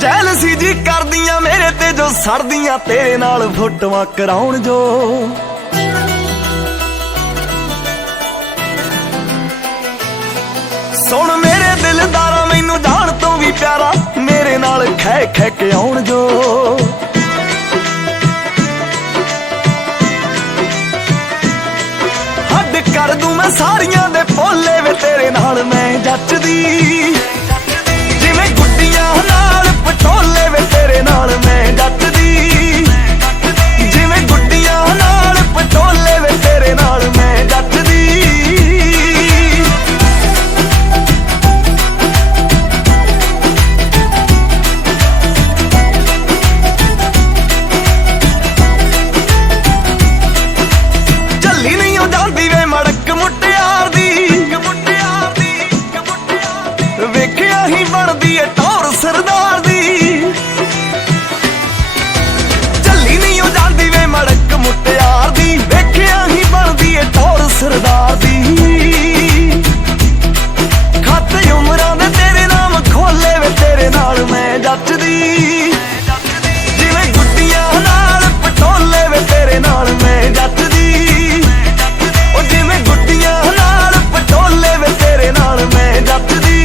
Jealousy ਜੀ ਕਰਦੀਆਂ ਮੇਰੇ ਤੇ ਜੋ ਸੜਦੀਆਂ ਤੇਰੇ ਨਾਲ ਫੋਟੋਆਂ ਕਰਾਉਣ ਜੋ। ਸੁਣ ਮੇਰੇ ਦਿਲਦਾਰਾ ਮੈਨੂੰ ਜਾਣ ਤੋਂ ਵੀ ਪਿਆਰਾ ਮੇਰੇ ਨਾਲ ਖੈ ਖੈ ਕੇ ਆਉਣ ਜੋ। ਹੱਡ ਕਰ ਦੂੰ ਮੈਂ ਸਾਰੀਆਂ ਦੇ ਭੋਲੇ ਵੇ ਤੇਰੇ ਨਾਲ ਮੈਂ ਜੱਚਦੀ। ਜਿਵੇਂ ਗੁੱਡੀਆਂ ਨਾਲ ਪਟੋਲੇ ਵੇ ਤੇਰੇ ਨਾਲ ਮੈਂ ਜੱਚਦੀ। ਜਿਵੇਂ ਗੁੱਡੀਆਂ ਨਾਲ ਪਟੋਲੇ ਵੇ ਤੇਰੇ ਨਾਲ ਮੈਂ ਜੱਚਦੀ। ਚੱਲੀ ਨਹੀਂ ਉਹ ਜਾਂਦੀ ਵੇ ਮੜਕ ਮੁਟਿਆਰ ਦੀ। ਵੇਖਿਆ ਹੀ ਬਣਦੀ ਏ ਟੌਰ ਸਰਦਾਰ ਦੀ। ਚੱਲੀ ਨਹੀਂ ਉਹ ਜਾਂਦੀ ਵੇ ਮੜਕ ਮੁਟਿਆਰ ਦੀ। ਵੇਖਿਆ ਹੀ ਬਣਦੀ ਏ ਟੌਰ ਸਰਦਾਰ ਦੀ। ਖਾਤੇ ਉਮਰਾਂ ਦੇ ਤੇਰੇ ਨਾਮ ਖੋਲੇ ਵੇ ਤੇਰੇ ਨਾਲ ਮੈਂ ਜੱਚਦੀ। ਜਿਵੇਂ ਗੁੱਡੀਆਂ ਨਾਲ ਪਟੋਲੇ ਵੇ ਤੇਰੇ ਨਾਲ ਮੈਂ ਜੱਚਦੀ। ਉਹ ਜਿਵੇਂ ਗੁੱਡੀਆਂ ਨਾਲ ਪਟੋਲੇ ਵੇ ਤੇਰੇ ਨਾਲ ਮੈਂ ਜੱਚਦੀ।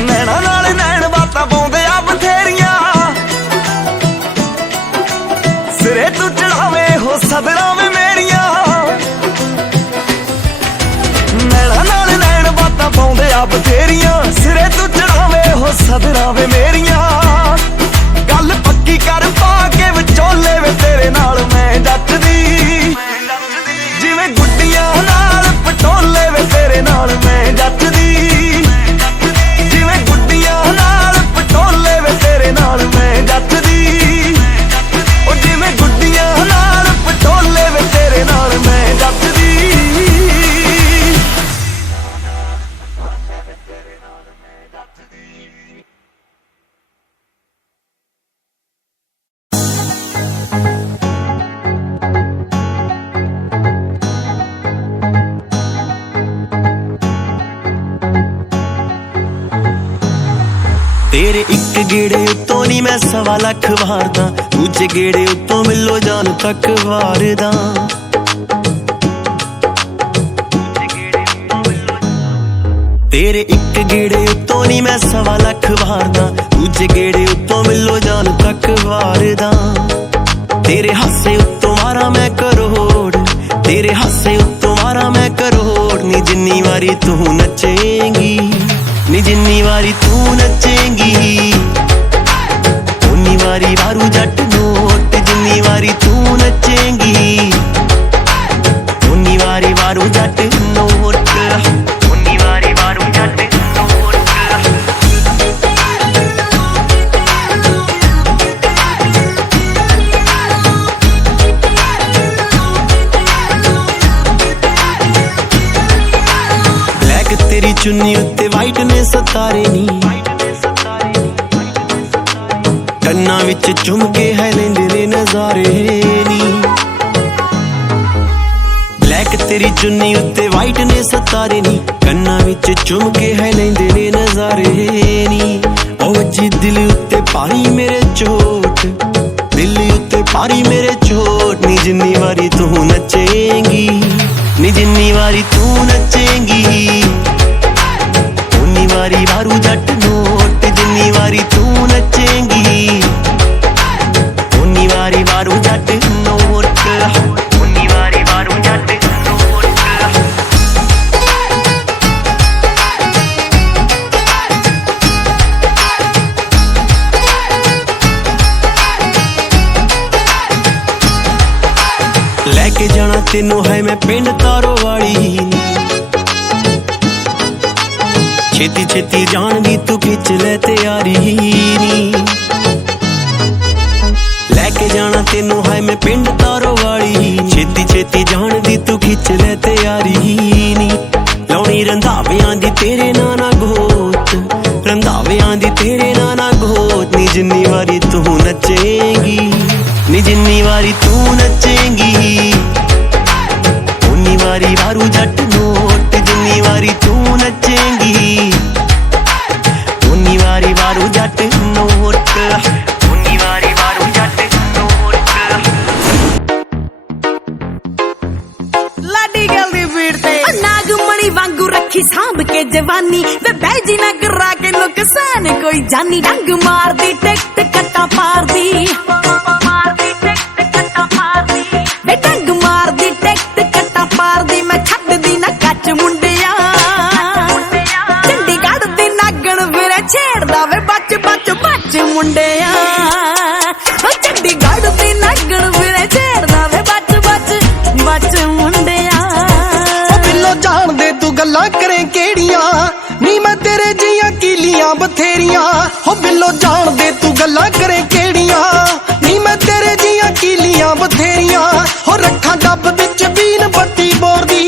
ਨੈਣਾ ਨਾਲ ਨੈਣ ਬਾਤਾਂ ਪਾਉਂਦੇ ਆ ਬਥੇਰੀਆਂ। ਸਿਰੇ ਤੂੰ ਚੜਾਵੇਂ ਹੋ ਸਦਰਾਂ ਵੇ ਮੇਰੀਆਂ। ਨੈਣਾ ਨਾਲ ਨੈਣ ਬਾਤਾਂ ਪਾਉਂਦੇ ਆ ਬਥੇਰੀਆਂ। ਸਿਰੇ ਤੂੰ ਚੜਾਵੇਂ ਹੋ ਸਦਰਾਂ ਵੇ ਮੇਰੀਆਂ। ਗੱਲ ਪੱਕੀ ਕਰ ਪਾ ਕੇ ਵਿਚੋਲੇ ਵੇ ਤੇਰੇ ਨਾਲ ਮੈਂ ਜੱਚਦੀ। ਜਿਵੇਂ ਗੁੱਡੀਆਂ ਨਾਲ ਪਟੋਲੇ ਵੇ ਤੇਰੇ ਨਾਲ ਮੈਂ ਜੱਚਦੀ। ਜਿਵੇਂ ਗੁੱਡੀਆਂ ਨਾਲ ਪਟੋਲੇ ਵੇ ਤੇਰੇ ਨਾਲ ਮੈਂ ਜੱਚਦੀ। ਉਹ ਜਿਵੇਂ ਗੁੱਡੀਆਂ ਨਾਲ ਪਟੋਲੇ ਵੇ ਤੇਰੇ ਨਾਲ ਮੈਂ ਜੱਚਦੀ। ਤੇਰੇ ਇੱਕ ਗੇੜੇ ਉੱਤੋਂ ਨੀ ਮੈਂ 1.25 ਲੱਖ ਵਾਰਦਾ। ਦੂਜੇ ਗੇੜੇ ਉੱਤੋਂ ਮਿਲੋ ਜਾਨ ਤੱਕ ਵਾਰਦਾ। ਤੇਰੇ ਇੱਕ ਗੇੜੇ ਉੱਤੋਂ ਨੀ ਮੈਂ 1.25 ਲੱਖ ਵਾਰਦਾ। ਦੂਜੇ ਗੇੜੇ ਉੱਤੋਂ ਮਿਲੋ ਜਾਨ ਤੱਕ ਵਾਰਦਾ। ਤੇਰੇ ਹਾਸੇ ਉੱਤੋਂ ਮਾਰਾਂ ਮੈਂ ਕਰੋੜ। ਤੇਰੇ ਹਾਸੇ ਉੱਤੋਂ ਮਾਰਾਂ ਮੈਂ ਕਰੋੜ। ਨੀ ਜਿੰਨੀ ਵਾਰੀ ਤੂੰ ਨੱਚੇਂਗੀ ਨੀ ਜਿੰਨੀ ਵਾਰੀ ਤੂੰ ਨੱਚੇਂਗੀ ਉਨੀ ਵਾਰੀ ਵਾਰੂ ਜੱਟ ਨੋਟ। ਜਿੰਨੀ ਵਾਰੀ ਤੂੰ ਨੱਚੇਂਗੀ ਉਨੀ ਵਾਰੀ ਵਾਰੂ ਜੱਟ ਨੋਟ। ਉਨੀ ਵਾਰੀ ਵਾਰੂ ਜੱਟ ਨੋਟ। ਬਲੈਕ ਤੇਰੀ ਚੁੰਨੀ ਉੱਤੇ ਵਾਈਟ ਨੇ ਸਤਾਰੇ ਨੀ। ਕੰਨਾਂ ਵਿੱਚ ਝੁਮ ਕੇ ਹੈ ਲੈਂਦੇ ਨੇ ਨਜ਼ਾਰੇ ਨੀ। ਬਲੈਕ ਤੇਰੀ ਚੁੰਨੀ ਉੱਤੇ ਵਾਈਟ ਨੇ ਸਤਾਰੇ ਨੀ। ਕੰਨਾਂ ਵਿੱਚ ਝੁਮ ਕੇ ਹੈ ਲੈਂਦੇ ਨੇ ਨਜ਼ਾਰੇ ਨੀ। ਉਹ ਵੱਜੀ ਦਿਲ ਉੱਤੇ ਪਾਣੀ ਮੇਰੇ ਚੋਟ। ਦਿਲ ਉੱਤੇ ਪਾਣੀ ਮੇਰੇ ਚੋਟ। ਨੀ ਜਿੰਨੀ ਵਾਰੀ ਤੂੰ ਨੱਚੇਂਗੀ ਨੀ ਜਿੰਨੀ ਵਾਰੀ ਤੂੰ ਨੱਚੇਂਗੀ ਉਨੀ ਵਾਰੀ ਵਾਰੂ ਜੱਟ ਨੋਟ। ਜਿੰਨੀ ਵਾਰੀ ਤੂੰ ਨੱਚੇਂਗੀ ਉਨੀ ਵਾਰੀ ਵਾਰੂ ਜੱਟ ਨੋਟ। ਉਨੀ ਵਾਰੀ ਵਾਰੂ ਜੱਟ ਨੋਟ। ਲੈ ਕੇ ਜਾਣਾ ਤੈਨੂੰ ਹੈ ਮੈਂ ਪਿੰਡ ਤਾਰੋ ਵਾਲੀ। ਛੇਤੀ ਛੇਤੀ ਜਾਣ ਦੀ ਤੂੰ ਖਿੱਚ ਲੈ ਤਿਆਰੀ ਨੀ। ਲੈ ਕੇ ਜਾਣਾ ਤੈਨੂੰ ਹੈ ਮੈਂ ਪਿੰਡ ਤਾਰੋ ਵਾਲੀ। ਛੇਤੀ ਛੇਤੀ ਜਾਣ ਦੀ ਤੂੰ ਖਿੱਚ ਲੈ ਤਿਆਰੀ ਨੀ। ਲਾਉਣੀ ਰੰਧਾਵਿਆਂ ਦੀ ਤੇਰੇ ਨਾਂ ਨਾ ਗੋਤ। ਰੰਧਾਵਿਆਂ ਦੀ ਤੇਰੇ ਨਾਂ ਨਾ ਗੋਤ। ਨੀ ਜਿੰਨੀ ਵਾਰੀ ਤੂੰ ਨੱਚੇਂਗੀ जिन्नी वारी तू नचेंगी उन्नी वारी वारू जट नोट, जिन्नी वारी तू नचेंगी उन्नी वारी वारू जट नोट, उन्नी वारी वारू जट नोट। लाडी गल दी भीड़ ते नागमणी वांगू रखी सांभ के जवानी वे बैजी ना करा के नुकसान कोई जानी डंग मार दी टिकट कट्टा पार दी वे डंग मार दी टिकट कट्टा पार दी मैं छड्ड दी ना कच मुंडिया चंडीगढ़ दी नागण फिरे छेड़दा वे बच बच बच मुंडिया चंडीगढ़ दी नागण फिरे छेड़दा वे बच बच बच मुंडिया बिल्लो जान दे तू गल्लां करे केड़ियां नी मैं तेरे जियां कीलियां बथेरियां हो बिल्लो जान दे तू गल्लां करे केड़ियां नी मैं तेरे जियां कीलियां बथेरियां हो रखा डब विच बीन बत्ती बोर दी,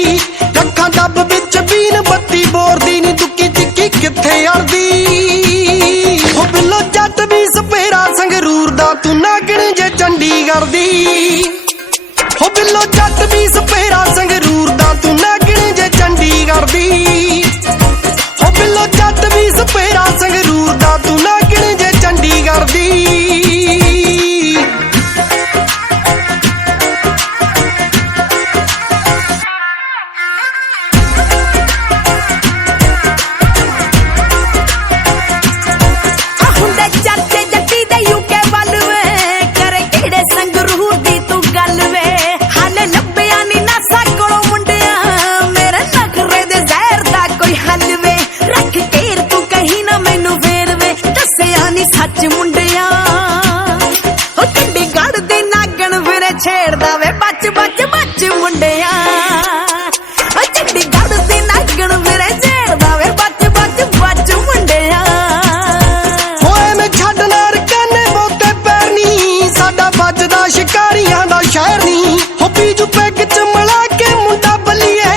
रखा डब विच बीन बत्ती बोर दी नी दुक्की चिक्की किथे अड़दी हो बिल्लो जट भी सपेरा संगरूर दा तू नागण जे चंडीगढ़ दी हो बिल्लो जट भी सपेरा संगरूर दा तू नागण जे चंडीगढ़ दी हो बिल्लो जट भी सपेरा संगरूर दा तू नागण जे चंडीगढ़ दी। सच मुंडिया हो चंडीगढ़ दे नागण फिरे छेड़दा वे बच बच बच मुंडिया हो चंडीगढ़ दे नागण फिरे छेड़दा वे बच बच बच मुंडिया होए मैं छड्ड नार कहने बहुते पैर नी साडा बजदा शिकारियां दा शहर नी हो बीजू पैग च मिला के मुंडा बल्लिए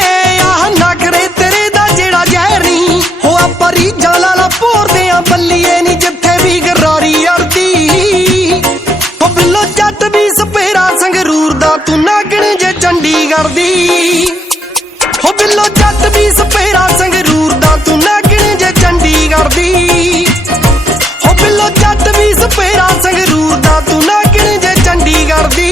आह नखरे तेरे दा जेड़ा जहर नी हो आपां रीझां लाला भोरदे आ बल्लिए नी जिथे भी गरारी अड़दी हो बिल्लो जट भी सपेरा संगरूर दा तू नागण जे चंडीगढ़ दी हो बिल्लो जट भी सपेरा संगरूर दा तू नागण जे चंडीगढ़ दी हो बिल्लो जट भी सपेरा संगरूर दा तू नागण जे चंडीगढ़ दी।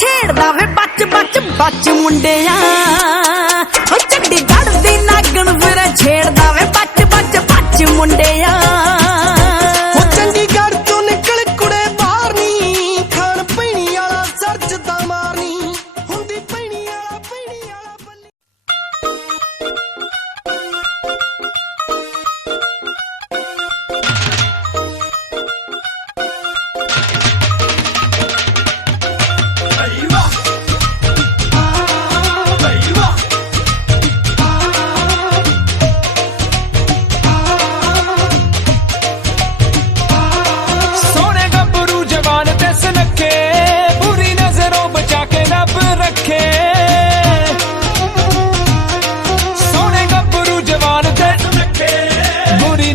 छेड़दा वे बच बच बच मुंडिया हो चंडीगढ़ दी नागण फिरे छेड़दा वे बच बच बच मुंडिया हो चंडीगढ़ तो निकल कुड़े बाहर नी खान पीनी वाला सर्च दा मारनी हुंदी पीनी वाला बल्ली।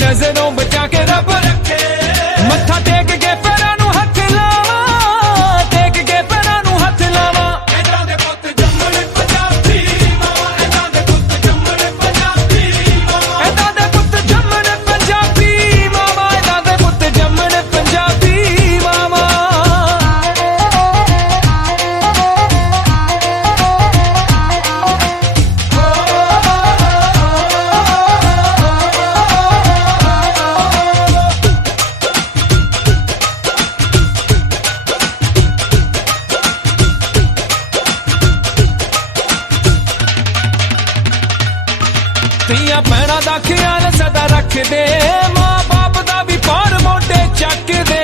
नजरों बचा के रब रखे मत्था टेक के पैरां नूं हथ लावा, टेक के पैरां नूं हथ लावा। ऐदां दे पुत्त जम्मणे पंजाबी मावा, ऐदां दे पुत्त जम्मणे पंजाबी मावा, ऐदां दे पुत्त जम्मणे पंजाबी मावा, ऐदां दे पुत्त जम्मणे पंजाबी मावा। ਧੀਆਂ ਭੈਣਾਂ ਦਾ ਖਿਆਲ ਸਦਾ ਰੱਖਦੇ, ਮਾਂ ਬਾਪ ਦਾ ਵੀ ਭਾਰ ਮੋਢੇ ਚੱਕਦੇ।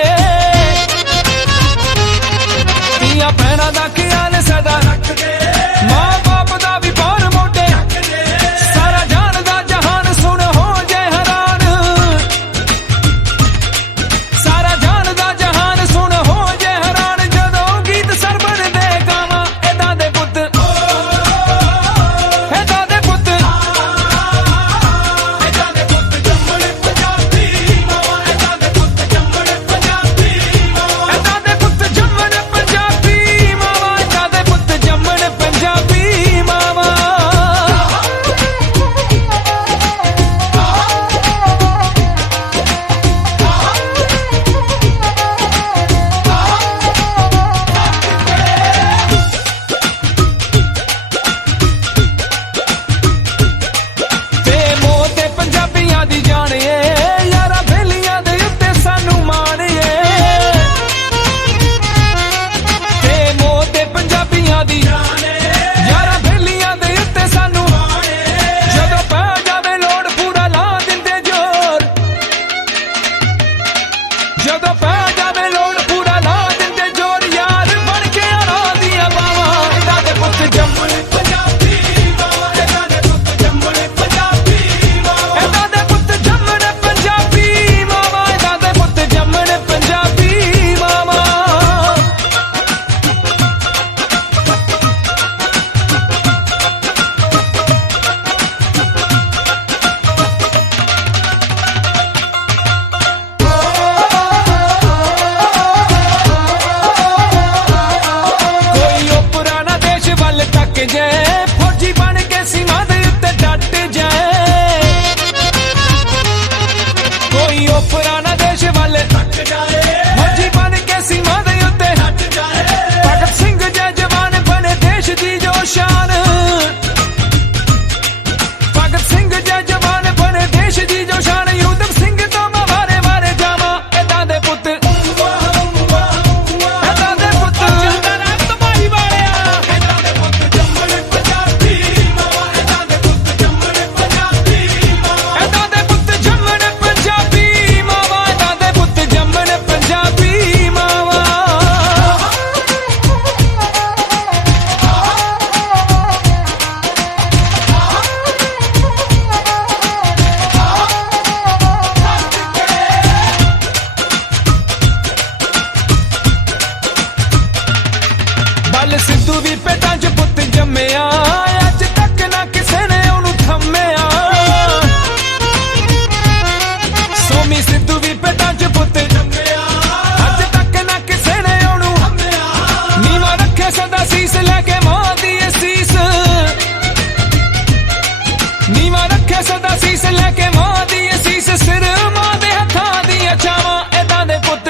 रखे सदा सीस लेके मां दी असीस सिर मां दे हत्थां दी छावां एदां दे पुत्त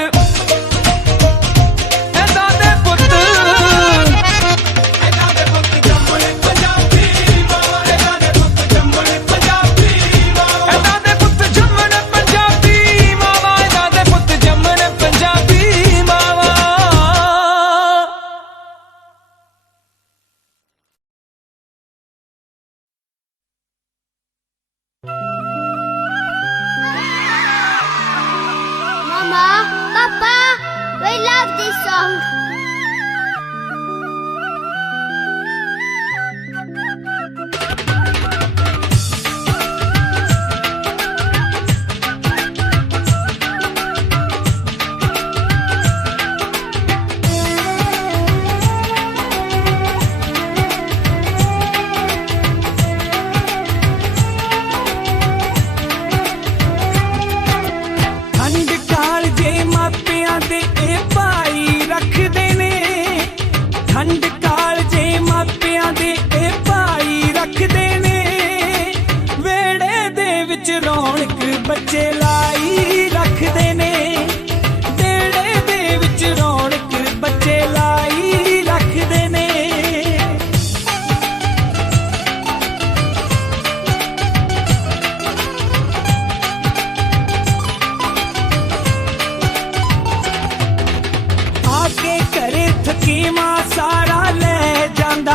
Mama, Papa, we love this song. ਠੰਡ ਕਾਲਜੇ ਮਾਪਿਆਂ ਦੇ ਇਹ ਭਾਈ ਰੱਖਦੇ ਨੇ ਠੰਡ ਕਾਲਜੇ ਮਾਪਿਆਂ ਦੇ ਇਹ ਭਾਈ ਰੱਖਦੇ ਨੇ ਵੇੜੇ ਦੇ ਵਿੱਚ ਰੌਣਕ ਬੱਚੇ ਲਾਈ ਰੱਖਦੇ ਨੇ ਵੇੜੇ ਦੇ ਵਿੱਚ ਰੌਣਕ ਬੱਚੇ ਲਾਈ ਰੱਖਦੇ ਨੇ ਆਕੇ ਘਰੇ ਥਕੀਮਾ ਸਾਰਾ ਲੈ ਜਾਂਦਾ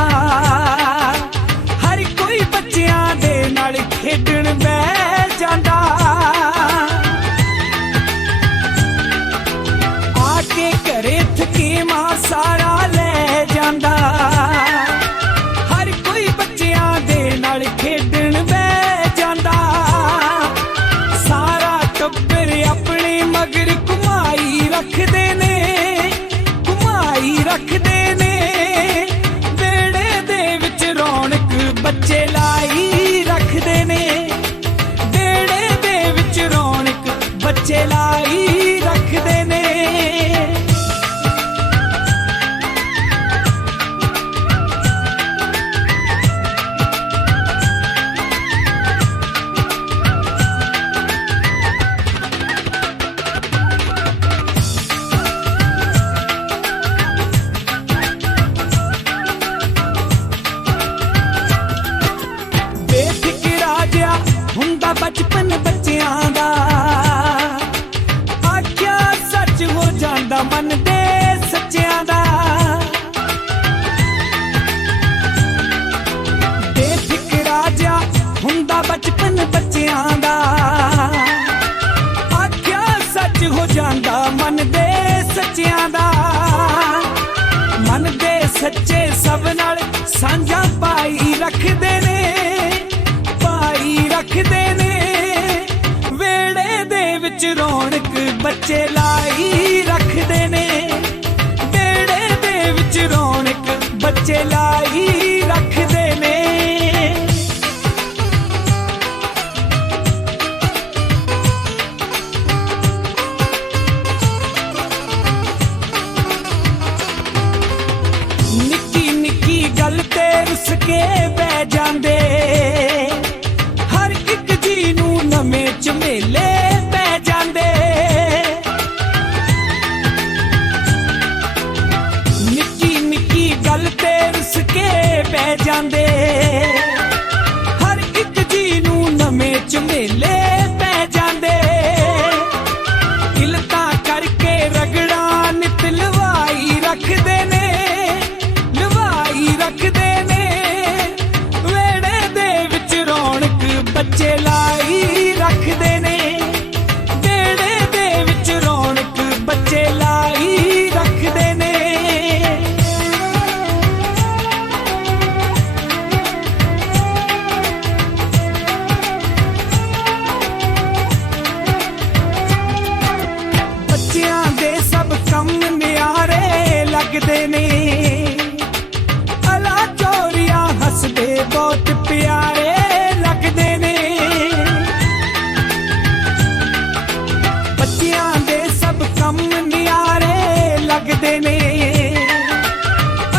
ਹਰ ਕੋਈ ਬੱਚਿਆਂ ਦੇ ਨਾਲ ਖੇਡਣ ਬਹਿ ਜਾਂਦਾ ਆਕੇ ਘਰੇ ਥਕੀਮਾ ਸਾਰਾ ਲੈ ਜਾਂਦਾ ਹਰ ਕੋਈ ਬੱਚਿਆਂ ਦੇ ਨਾਲ ਖੇਡਣ ਬਹਿ ਜਾਂਦਾ ਸਾਰਾ ਟੱਬਰ ਆਪਣੇ ਮਗਰ ਘੁਮਾਈ ਰੱਖਦੇ ਨੇ ਰੱਖਦੇ ਨੇ ਵੇੜੇ ਦੇ ਵਿੱਚ ਰੌਣਕ ਬੱਚੇ ਲਾਈ ਰੱਖਦੇ ਨੇ ਵੇੜੇ ਦੇ ਵਿੱਚ ਰੌਣਕ ਬੱਚੇ ਲਾਈ ਰੱਖਦੇ ਨੇ ਬੇਫਿਕਰਾ ਜਿਹਾ ਹੁੰਦਾ ਬਚਪਨ ਬੱਚਿਆਂ ਦਾ ਆਖਿਆ ਸੱਚ ਹੋ ਜਾਂਦਾ ਮਨ ਦੇ ਸੱਚਿਆਂ ਦਾ ਬੇਫਿਕਰਾ ਜਿਹਾ ਹੁੰਦਾ ਬਚਪਨ ਬੱਚਿਆਂ ਦਾ ਆਖਿਆ ਸੱਚ ਹੋ ਜਾਂਦਾ ਮਨ ਦੇ ਸੱਚਿਆਂ ਦਾ ਮਨ ਦੇ ਸੱਚੇ ਸਭ ਨਾਲ ਸਾਂਝਾ ਪਾਈ ਰੱਖਦੇ ਨੇ ਰੱਖਦੇ ਨੇ ਵੇੜੇ ਦੇ ਵਿੱਚ ਰੌਣਕ ਬੱਚੇ ਲਾਈ ਰੱਖਦੇ ਨੇ ਵੇੜੇ ਦੇ ਵਿੱਚ ਰੌਣਕ ਬੱਚੇ ਲਾਈ ਰੱਖਦੇ ਨੇ ਨਿੱਕੀ ਨਿੱਕੀ ਗੱਲ ਤੇ ਰੁੱਸ ਕੇ ਬਹਿ ਜਾਂਦੇ ਨਵੇਂ ਝਮੇਲੇ ਪੈ ਜਾਂਦੇ ਨਿੱਕੀ ਨਿੱਕੀ ਗੱਲ ਤੇ ਰੁੱਸ ਕੇ ਪੈ ਜਾਂਦੇ ਹਰ ਇੱਕ ਜੀ ਨੂੰ ਨਵੇਂ ਝਮੇਲੇ ਪੈ ਜਾਂਦੇ ਇਲਤਾਂ ਕਰਕੇ ਰਗੜਾ ਨਿਤ ਲਵਾਈ ਰੱਖਦੇ ਨੇ ਲਵਾਈ ਰੱਖਦੇ ਨੇ ਵੇੜੇ ਦੇ ਵਿੱਚ ਰੌਣਕ ਬੱਚੇ ਲਾਈ ਰੱਖਦੇ ਨੇ ਵੇੜੇ ਦੇ ਵਿੱਚ ਰੌਣਕ ਬੱਚੇ ਲਾਈ ਰੱਖਦੇ ਨੇ ਬੱਚਿਆਂ ਦੇ ਸਭ ਕੰਮ ਨਿਆਰੇ ਲੱਗਦੇ ਨੇ ਅਲਾ ਚੋਰੀਆਂ ਹੱਸਦੇ ਬਹੁਤ ਪਿਆਰੇ ਲੱਗਦੇ ਨੇ ਬੱਚਿਆਂ ਦੇ ਸਭ ਕੰਮ ਨਿਆਰੇ ਲੱਗਦੇ ਨੇ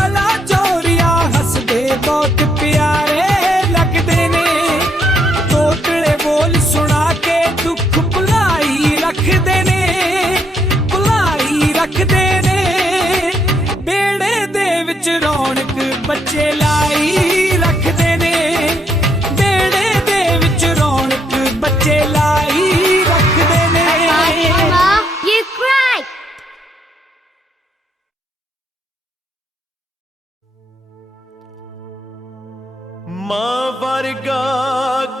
ਅਲਾ ਚੋਰੀਆਂ ਹੱਸਦੇ ਬਹੁਤ ਪਿਆਰੇ ਲੱਗਦੇ ਨੇ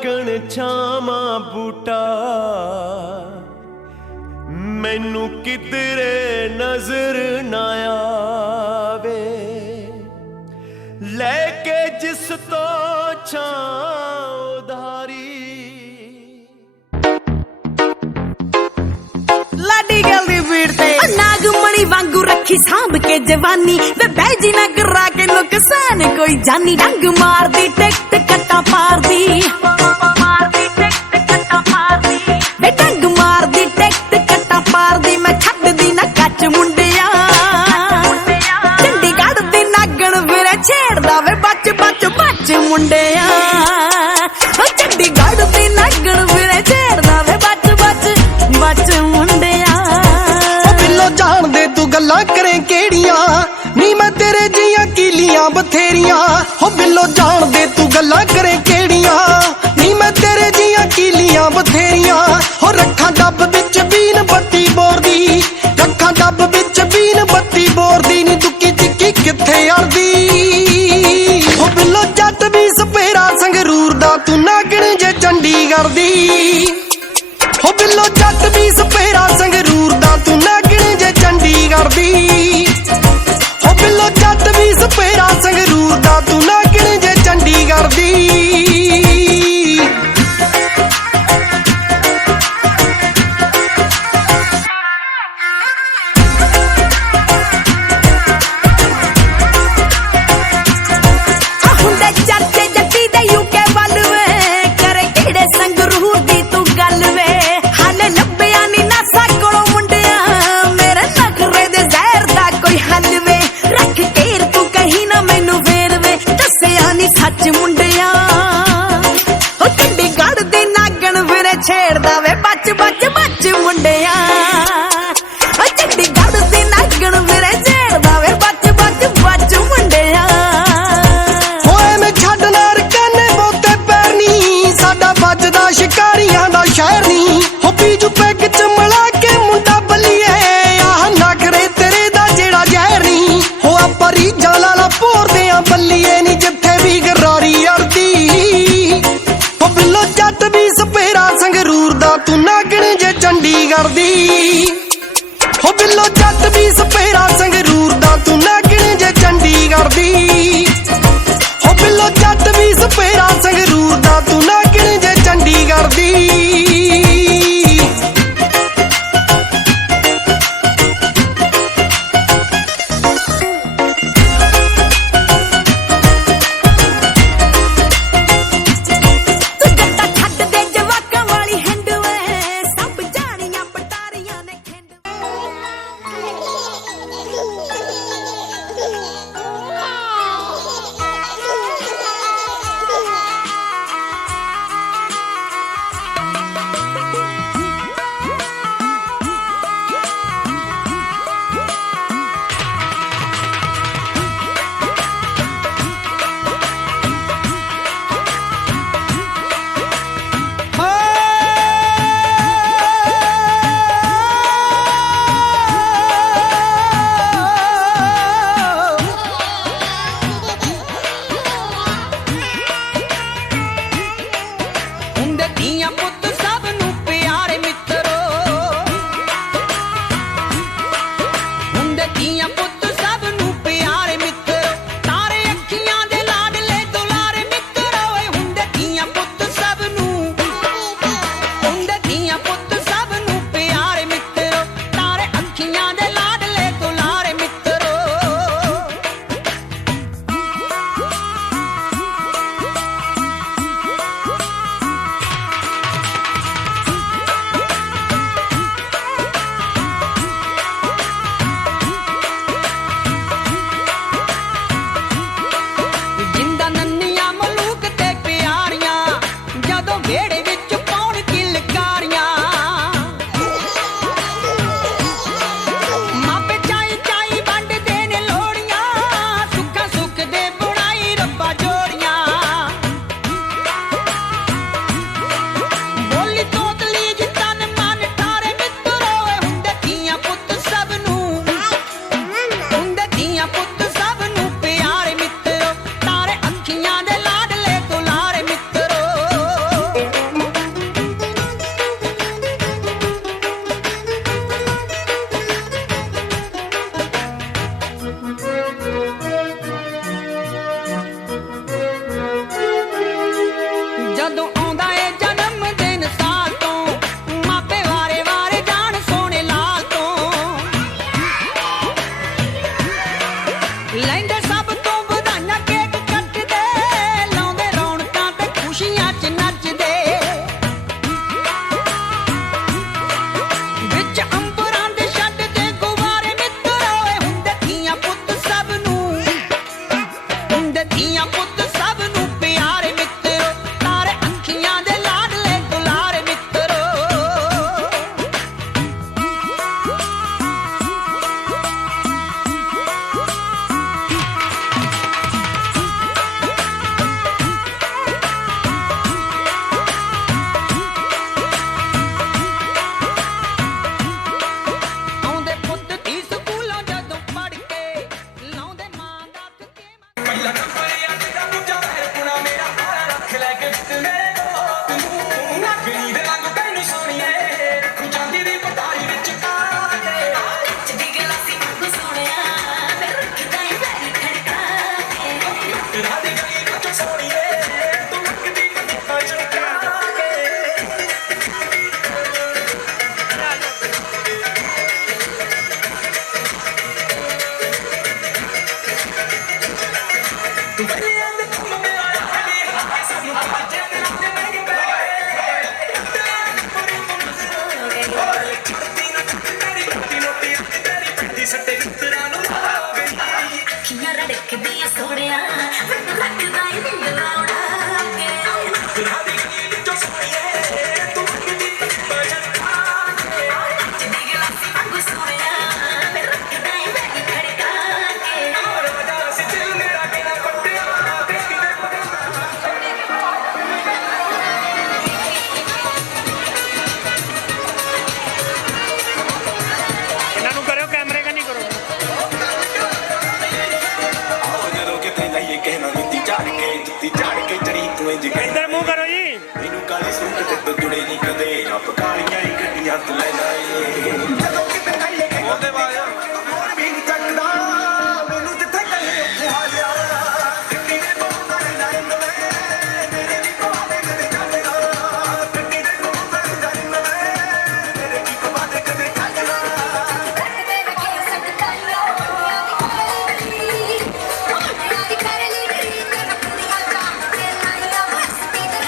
ਲੱਗਣ ਛਾਵਾਂ ਬੂਟਾ ਮੈਨੂੰ ਕਿਧਰੇ ਨਜ਼ਰ ਨਾ ਆਵੇ ਲੈ ਕੇ ਜਿਸ ਤੋਂ ਛਾਂ ਉਧਾਰੀ ਲਾਡੀ ਗੱਲ ਦੀ ਭੀੜ ਤੇ ਨਾਗਮਣੀ ਵਾਂਗੂ ਰੱਖੀ ਸਾਂਭ ਕੇ ਜਵਾਨੀ ਵੇ ਬੈਜੀ ਨਾ ਕਰਾ ਕੇ ਨੁਕਸਾਨ ਕੋਈ ਜਾਨੀ ਡੰਗ ਮਾਰਦੀ ਟਿਕਟ ਕੱਟਾ ਪਾਰਦੀ ਵੇ ਡੰਗ ਮਾਰਦੀ ਟਿਕਟ ਕੱਟਾ ਪਾਰਦੀ ਮੈਂ ਛੱਡਦੀ ਨਾ ਕੱਚ ਮੁੰਡਿਆ ਚੰਡੀਗੜ੍ਹ ਦੀ ਨਾਗਣ ਵੀਰੇ ਛੇੜਦਾ ਵੇ ਬੱਚ ਬੱਚ ਬੱਚ ਮੁੰਡਿਆ ਚੰਡੀਗੜ੍ਹ ਦੀ ਨਾਗਣ ਵੀਰੇ ਛੇੜਦਾ ਵੇ ਬੱਚ ਬੱਚ ਬੱਚ ਮੁੰਡਿਆ ਬਿੱਲੋ ਜਾਣਦੇ ਤੂੰ ਗੱਲਾਂ ਕਰੇ ਕਿਹੜੀਆਂ ਨੀ ਮੈਂ ਤੇਰੇ ਜੀਆਂ ਕੀਲੀਆਂ ਬਥੇਰੀਆਂ ਹੋ ਬਿੱਲੋ ਜਾਣਦੇ ਤੂੰ ਗੱਲਾਂ ਕਰੇ ਕਿਹੜੀਆਂ ਨੀ ਮੈਂ ਤੇਰੇ ਜੀਆਂ ਕੀਲੀਆਂ ਬਥੇਰੀਆਂ ਹੋ ਰੱਖਾਂ ਡੱਬ ਵਿੱਚ ਬੀਨ ਬੱਤੀ ਬੋਰਦੀ ਰੱਖਾਂ ਡੱਬ ਵਿੱਚ ਬੀਨ ਬੱਤੀ ਬੋਰਦੀ ਨੀ ਦੁੱਕੀ ਚਿੱਕੀ ਕਿੱਥੇ ਅੜਦੀ ਹੋ ਬਿੱਲੋ ਜੱਟ ਵੀ ਸਪੇਰਾ ਸੰਗਰੂਰ ਦਾ ਤੂੰ ਨਾਗਣ ਜੇ ਚੰਡੀਗੜ੍ਹ ਦੀ ਹੋ ਬਿੱਲੋ ਜੱਟ ਵੀ ਸਪੇਰਾ ਸੰਗਰੂਰ ਦਾ ਤੂੰ ਨਾਗਣ ਜੇ ਚੰਡੀਗੜ੍ਹ ਦੀ ਹੋ ਬਿੱਲੋ ਜੱਟ ਵੀ ਸਪੇਰਾ ਸੰਗਰੂਰ ਦਾ ਤੂੰ ਨਾਗਣ ਜੇ ਚੰਡੀਗੜ੍ਹ ਦੀ ਹੁੰਦੇ ਚਾਚੇ ਜੱਟੀ ਦੇ ਯੂਕੇ ਵੱਲ ਵੇ ਕਰੇ ਕਿਹੜੇ ਸੰਗਰੂਰ ਦੀ ਤੂੰ ਗੱਲ ਵੇ ਹਾਲੇ ਲੱਭਿਆ ਨੀ ਨਾਸਾ ਕੋਲੋਂ ਮੁੰਡਿਆ ਮੇਰੇ ਨਖਰੇ ਦੇ ਜ਼ਹਿਰ ਦਾ ਕੋਈ ਹੱਲ ਵੇ ਰੱਖ ਕੇਰ ਤੂੰ ਕਹੀ ਨਾ ਮੈਨੂੰ ਫੇਰ ਵੇ ਦੱਸਿਆ ਨੀ ਸੱਚ ਮੁੰਡਿਆ ਉਹ ਚੰਡੀਗੜ੍ਹ ਦੀ ਨਾਗਣ ਵੀਰੇ ਛੇੜਦਾ ਵੇ ਬੱਚ ਬੱਚ ਬੱਚ ਮੁੰਡਿਆ ਉਹ ਚੰਡੀਗੜ੍ਹ ਦੀ ਨਾਗਣ ਵੀਰੇ ਛੇੜਦਾ ਵੇ ਬੱਚ ਬੱਚ ਬੱਚ ਮੁੰਡਿਆ ਹੋਏ ਮੈਂ ਛੱਡ ਨਾ ਰਕਾਨੇ ਬਹੁਤੇ ਪੈਰ ਨੀ ਸਾਡਾ ਵੱਜਦਾ ਸ਼ਿਕਾਰੀਆਂ ਦਾ ਸ਼ਹਿਰ ਨੀ ਹੋ ਬੀਜੂ ਪੈਗ ਚ ਮਿਲਾ ਕੇ ਮੁੰਡਾ ਬੱਲੀਏ ਆਹ ਨਖਰੇ ਤੇਰੇ ਦਾ ਜਿਹੜਾ ਜ਼ਹਿਰ ਨੀ ਹੋ ਆਪਾਂ ਰੀਝਾਂ ਲਾਲਾ ਭੋਰਦੇ ਆ ਬੱਲੀਏ ਨੀ ਜਿੱਥੇ ਵੀ ਗਰਾਰੀ ਅੜਦੀ ਹੋ ਬਿੱਲੋ ਜੱਟ ਵੀ ਸਪੇਰਾ ਸੰਗਰੂਰ ਦਾ ਤੂੰ ਨਾਗਣ ਜੇ ਚੰਡੀਗੜ੍ਹ ਦੀ ਹੋ ਬਿੱਲੋ ਜੱਟ ਵੀ ਸਪੇਰਾ ਸੰਗਰੂਰ ਦਾ ਤੂੰ ਨਾਗਣ ਜੇ ਚੰਡੀਗੜ੍ਹ ਦੀ ਹੋ ਬਿੱਲੋ ਜੱਟ ਵੀ ਸਪੇਰਾ ਸੰਗਰੂਰ ਦਾ ਤੂੰ ਨਾਗਣ ਜੇ ਚੰਡੀਗੜ੍ਹ ਦੀ ਤੂੰ ਜੱਟਾ ਛੱਡ ਦੇ ਜਵਾਕਾਂ ਵਾਲੀ ਹਿੰਡ ਵੇ ਸਭ ਜਾਣੀਆਂ ਪਟਾਰੀਆਂ ਨੇ ਖਿੰਡ ਹੁੰਦੇ ਧੀਆਂ ਪੁੱਤ ਸਭ ਨੂੰ ਪਿਆਰੇ ਮਿੱਤਰੋ ਹੁੰਦੇ ਧੀਆਂ ਪੁੱਤ ਸਭ ਨੂੰ ਪਿਆਰੇ ਮਿੱਤਰੋ ਤਾਰੇ ਅੱਖੀਆਂ ਦੇ ਲਾਡਲੇ ਦੁਲਾਰੇ ਮਿੱਤਰੋ ਓਏ ਹੁੰਦੇ ਧੀਆਂ ਪੁੱਤ ਸਭ ਨੂੰ ਹੁੰਦੇ ਧੀਆਂ ਪੁੱਤ ਸਭ ਨੂੰ ਪਿਆਰੇ ਮਿੱਤਰੋ ਤਾਰੇ ਅੱਖੀਆਂ ਦੇ ਲਾਡਲੇ ਦੁਲਾਰੇ ਮਿੱਤਰੋ ਧੜਕਦੀ ਆ ਸੋਹਣਿਆ ਮੈਨੂੰ ਲੱਗਦਾ ਈ ਦਿਲ ਲਾਉਣਾ ਕੇ ਨੱਚਦੀ ਗਲਾਸੀ ਵਾਂਗੂ ਸੋਹਣਿਆ ਮੈਂ ਰੱਖਦਾ ਈ ਬੈਗ ਖੜਕਾ ਕੇ ਇਹਨਾਂ ਨੂੰ ਕਰਿਓ ਕੈਮਰੇ ਕਾ ਨਹੀਂ ਕਰੋ ਜਦੋਂ ਕਿਤੇ ਲਈਏ ਕਿਸੇ ਨਾਲ ਜੁੱਤੀ ਝਾੜ ਕੇ ਚੜੀ ਤੂੰ ਇੰਜ ਇੱਧਰ ਮੂੰਹ ਕਰੋ ਜੀ ਮੈਨੂੰ ਕਾਲੀ ਸੂਟ ਤੇ ਤੋਂ ਜੁੜੇ ਨਹੀਂ ਕਦੇ ਆਪ ਕਾਲੀਆਂ ਹੀ ਗੱਡੀਆਂ ਤੇ ਲੈ ਲਾਏ ਜਦੋਂ ਕਿਤੇ ਲਈਏ ਉਹਦੇ ਬਾਅਦ ਹੋਰ ਵੀ ਨਹੀਂ ਚੱਕਦਾ ਮੈਨੂੰ ਜਿੱਥੇ ਕਹੇ ਉੱਥੇ ਹਾਜ਼ਰ ਕਿੰਨੀ ਦੇ ਬੋਲਦਾ ਨਹੀਂ ਮੇਰੇ ਵੀ ਕੋਲੇ ਕਦੇ ਚੱਲਦਾ ਕਿੰਨੀ ਦੇ ਬੋਲਦਾ ਨਹੀਂ ਮੇਰੇ ਵੀ ਕੋਲੇ ਕਦੇ ਚੱਲਦਾ ਰੱਖਦੇ ਰੱਖੇ ਸਟਕਾਈਓ ਯਾਰੀ ਕਰ ਲਈ ਨੀ ਤੇਰਾ ਕੁੜੀਆਂ ਦਾ ਤੇ ਲਾਈਆਂ ਮਸਤੀ ਤੇ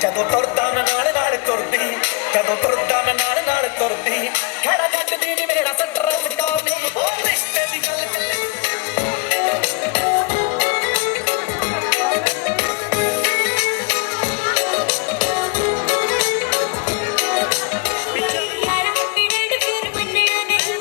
ਜਦੋਂ ਤੁਰਦਾ ਮੈਂ ਨਾਲ ਨਾਲ ਤੁਰਦੀ ਜਦੋਂ ਤੁਰਦਾ ਮੈਂ ਨਾਲ ਨਾਲ ਤੁਰਦੀ ਖੜਾ ਕੱਟਦੀ ਨੀ ਮੇਰਾ ਸਟਰਸ ਕਾਮੀ ਉਹ ਰਿਸ਼ਤੇ ਦੀ ਗੱਲ ਚੱਲੇ ਯਾਰਾ ਡੇਢ ਫਿਰ ਮੰਨਿਆ ਨਹੀਂ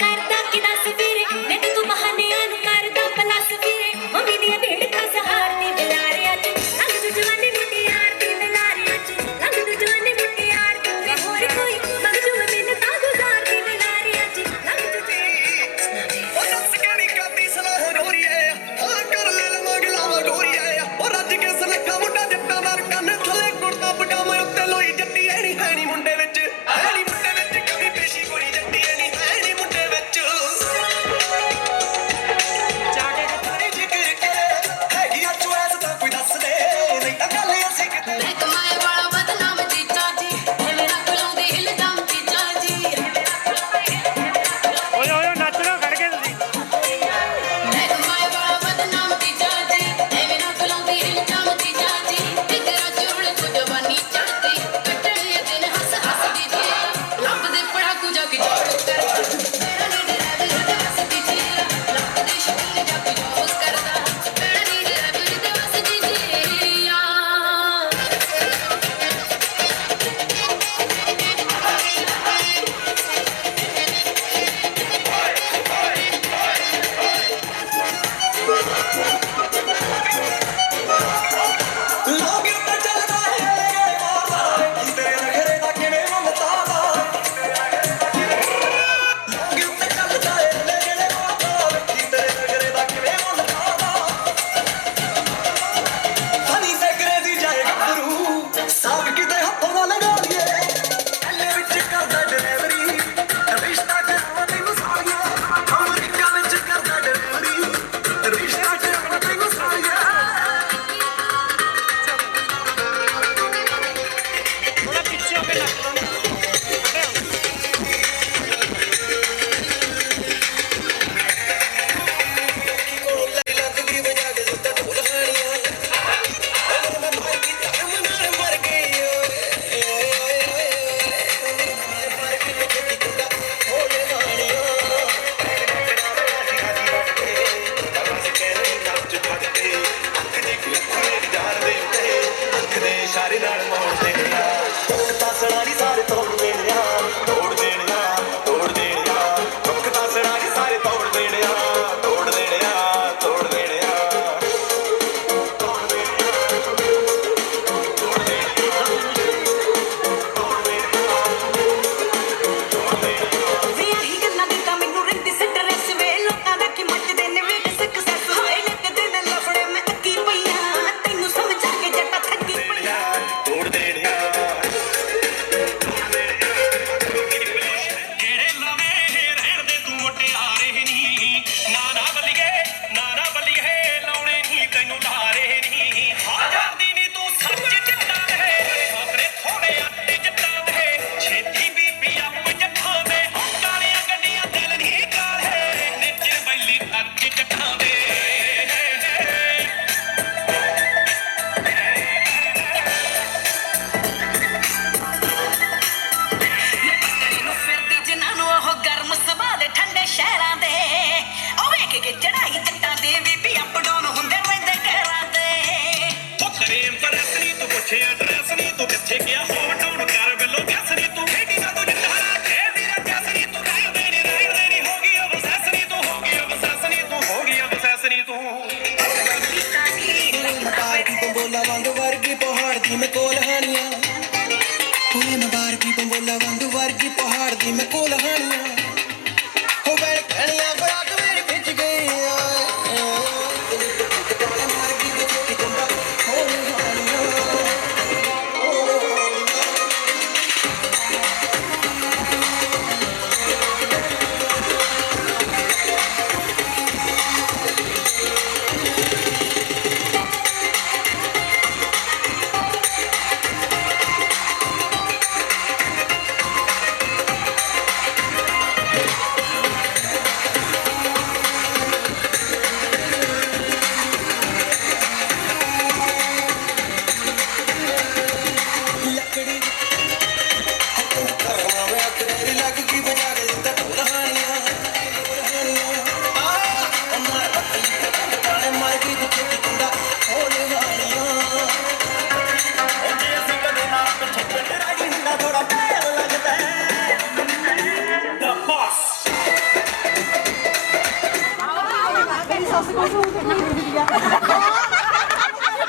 ਕਰਦਾ ਕਿ ਦੱਸ ਵੀਰੇ ਮੈਂ ਤੇ ਤੂੰ ਬਹਾਨਿਆਂ ਨੂੰ ਕਰਦਾ ਪਲੱਸ ਵੀਰੇ ਮੰਮੀ ਦੀਆਂ ਭੇਡਾਂ ਸਹਾਰਦੀ ਬਿਲਾਰਿਆਂ ਚ ਲੰਘ ਤੂੰ ਜਵਾਨੀ ਮੁੱਟੀ ਯਾਰ ਦੀ ਬਿਲਾਰਿਆਂ ਚ ਲੰਘ ਤੂੰ ਜਵਾਨੀ ਮੁੱਟੀ ਯਾਰ ਦੀ ਤੇ ਹੋਰ ਕੋਈ ਮੰਗ ਜੂ ਮੈਨੂੰ ਤਾਂ ਗੁਜ਼ਾਰਦੀ ਬਿਲਾਰਿਆਂ ਚ ਲੰਘ ਤੂੰ ਉਹ ਦੱਸ ਕਿਹੜੀ ਕਰਦੀ ਸਲਾਹ ਡੋਰੀਏ ਆ ਕਰ ਲੈ ਲਵਾਂ ਗਲਾਵਾਂ ਡੋਰੀਏ ਉਹ ਰੱਜ ਕੇ ਸਲੱਖਾ ਮੁੰਡਾ ਜੱਟਾਂ ਦਾ ਕੰਨ ਥੱਲੇ ਕੁੜਤਾ ਪਜਾਮਾ ਉੱਤੇ ਲੋਈ ਜੱਟੀ ਐਣੀ ਹੈਣੀ ਮੁੰਡੇ ਵਿੱਚ ਐਣੀ ਮੁੰਡੇ ਵਿੱਚ ਕਵੀ ਪੇਸ਼ੀ ਕੋਈ ਜੱਟੀ ਐਣੀ ਹੈਣੀ ਮੁੰਡੇ ਵਿੱਚ ਜਾ ਕੇ ਕਰੇ ਜ਼ਿਕਰ ਕਰੇ ਹੈਗੀ ਆ ਚੁਆਸ ਤਾਂ ਕੋਈ ਦੱਸ ਦੇ ਨਹੀਂ ਤਾਂ ਗੱਲ ਅਸੀਂ ਕਿਤੇ ਮੈਂ ਕਮਾਏ ਵਾਲਾ ਬਦਨਾਮ ਜੀਜਾ ਜੀ ਇਹ ਮੇਰਾ ਗੁਲਾਉਂਦੀ ਇਲਜ਼ਾਮ ਜੀਜਾ ਜੀ ਓਏ ਓਏ ਨੱਚ ਲੋ ਖੜ ਕੇ ਤੁਸੀਂ ਮੈਂ ਕਮਾਏ ਵਾਲਾ ਬਦਨਾਮ ਜੀਜਾ ਜੀ ਇਹ ਮੇਰਾ ਗੁਲਾਉਂਦੀ ਇਲਜ਼ਾਮ ਜੀਜਾ ਜੀ ਫਿਕਰਾਂ ਚ ਉੜ ਤੂੰ ਜਵਾਨੀ ਚੜਦੀ ਕੱਟਣੇ ਦਿਨ ਹੱਸ ਹੱਸਦੀ ਜੀ ਲੱਭਦੇ ਪੜਾਕੂ ਜਾ ਕੇ ਜੋੜ ਕਰ ਮੇਰਾ ਨੀ ਡਰਾਈਵਰ ਦੇ ਵਸਦੀ ਜੀ ਲੱਭਦੇ ਸ਼ਕਲ ਜਾ ਕੇ ਜੋੜ ਕਰਦਾ ਮੇਰਾ ਨੀ ਡਰਾਈਵਰ ਦੇ ਵਸਦੀ ਜੀ ਆ ਲੋਕ ਉੱਤੇ ਚੱਲਦਾ ਹੈ ਮਾਰਦਾ ਤੇਰੇ ਨਖਰੇ ਦਾ ਕਿਵੇਂ ਮੰਨਦਾ ਲੋਕ ਉੱਤੇ ਚੱਲਦਾ ਹੈ ਜਿਹੜੇ ਮਾਰਦਾ ਤੇਰੇ ਨਖਰੇ ਦਾ ਕਿਵੇਂ ਮੰਨਦਾ ਹਨੀ ਤੇ ਕਰੇਜ਼ੀ ਜਾਏ ਗੱਭਰੂ ਸਾਗ ਕਿਤੇ ਹੱਥੋਂ ਨਾ ਲਗਾ ਲਈਏ ਐਲੇ ਵਿੱਚ ਕਰਦਾ ਡਿਲੀਵਰੀ ਰਿਸ਼ਤਾ ਕਰਾਉਣਾ ਤੈਨੂੰ ਸਾਰੀਆਂ ਅਮਰੀਕਾ ਵਿੱਚ ਕਰਦਾ ਡਿਲੀਵਰੀ ਰਿਸ਼ਤਾ ਕਰਾਉਣਾ ਤੈਨੂੰ ਸਾਰੀਆਂ ਥੋੜਾ ਪਿੱਛੇ ਹੋ ਕੇ ਨੱਚ ਲਓ ਨਾ ਸਾਰੇ ਨਾਲ ਮੋੜਦੇ ਆ ਤਾਸੜਾ ਨਹੀਂ ਸਾਰੇ ਤੋੜ ਦੇਣੇ ਆ ਤੋੜ ਦੇਣੇ ਆ ਤੋੜ ਦੇਣੇ ਆ ਦੁੱਖ ਤਾਸੜਾ ਨਹੀਂ ਸਾਰੇ ਤੋੜ ਦੇਣੇ ਆ ਤੋੜ ਦੇਣੇ ਆ ਤੋੜ ਦੇਣੇ ਆ ਵੇ ਆਹੀ ਗੱਲਾਂ ਦੀ ਤਾਂ ਮੈਨੂੰ ਰਹਿੰਦੀ ਸਟ੍ਰੈਸ ਵੇ ਲੋਕਾਂ ਦਾ ਕੀ ਮੱਚਦੇ ਨੇ ਵੇ ਸਕਸੈਸ ਹੋਏ ਲੱਗਦੇ ਨੇ ਲਫੜੇ ਮੈਂ ਅੱਕੀ ਪਈਆਂ ਤੈਨੂੰ ਸਮਝਾ ਕੇ ਜੱਟਾ ਥੱਕੀ ਪਈਆਂ ਤੋੜ ਦੇਣੇ ਆ ਕਿਹੜੇ ਲਵੇਂ ਰਹਿਣ ਦੇ ਤੂੰ ਮੁਟਿਆਰੇ ਨੀ ਨਾ ਬੱਲੀਏ ਲਾਉਣੇ ਨਹੀਂ ਤੈਨੂੰ ਲਾਰੇ ਨੀ ਆ ਜਾਂਦੀ ਨੀ ਤੂੰ ਸੱਚ ਜੱਟਾਂ ਦੇ ਆਪਣੇ ਥੋੜੇ ਅੱਡੇ ਜੱਟਾਂ ਦੇ ਛੇਤੀ ਬੀਬੀ ਆਪ ਜੱਟਾਂ ਦੇ ਕਾਲੀਆਂ ਗੱਡੀਆਂ ਦਿਲ ਨਹੀਂ ਕਾਲੇ ਨਿੱਚਰ ਬੈਲੀ ਅੱਗੇ ਜੱਟਾਂ ਦੇ ਨੂੰ ਫਿਰਦੀ ਜਿਨ੍ਹਾਂ ਨੂੰ ਉਹ ਗਰਮ ਸਭਾ ਦੇ ਠੰਡੇ ਸ਼ਹਿਰਾਂ ਦੇ ਉਹ ਵੇਖ ਕੇ ਚੜਾਈ ਜੱਟਾਂ ਦੇ ਵੀ ਅਪ ਡਾਊਨ ਹੁੰਦੇ ਰਹਿੰਦੇ ਘਰਾਂ ਦੇ ਉਹ ਤੇਰੇ ਇੰਪ੍ਰੈਸ ਨੀ ਤੂੰ ਪੁੱਛੇ ਐਡਰੈਸ ਨੀ ਤੂੰ ਕਿੱਥੇ ਗਿਆ ਹੋਮ ਟਾਊਨ ਕਰ ਵੱਲੋਂ ਗੈਸ ਨੀ ਤੂੰ ਖੇਡੀ ਨਾ ਤੂੰ ਜੱਟਾਂ ਖੇਡੀ ਨਾ ਜੈਸ ਨੀ ਤੂੰ ਰਾਇਦੇ ਨੀ ਹੋ ਗਈ ਅਬਸੈਸ ਨੀ ਤੂੰ ਹੋ ਗਈ ਅਬਸੈਸ ਨੀ ਤੂੰ ਹੋ ਗਈ ਅਬਸੈਸ ਨੀ ਤੂੰ ਮਬਾਰ ਕੀ ਬੰਬੋਲਾ ਵਾਂਗ ਵਰਗੀ ਪਹਾੜ ਦੀ ਮੈਂ ਕੋਲ ਹਾਣੀਆਂ ਹੋਏ ਮਬਾਰ ਕੀ ਬੰਬੋਲਾ ਵਾਂਗ ਵਰਗੀ ਪਹਾੜ ਦੀ ਮੈਂ ਕੋਲ ਹਾਣੀਆਂ ਹੋ ਬੈਠ ਖਣੀਆਂ ਬਰਾਕ ਮੇਰੇ ਵਿੱਚ ਗਏ ਮਾਰ ਕੀ ਤੇ ਚੰਦਾ ਹੋਏ ਹਾਣੀਆਂ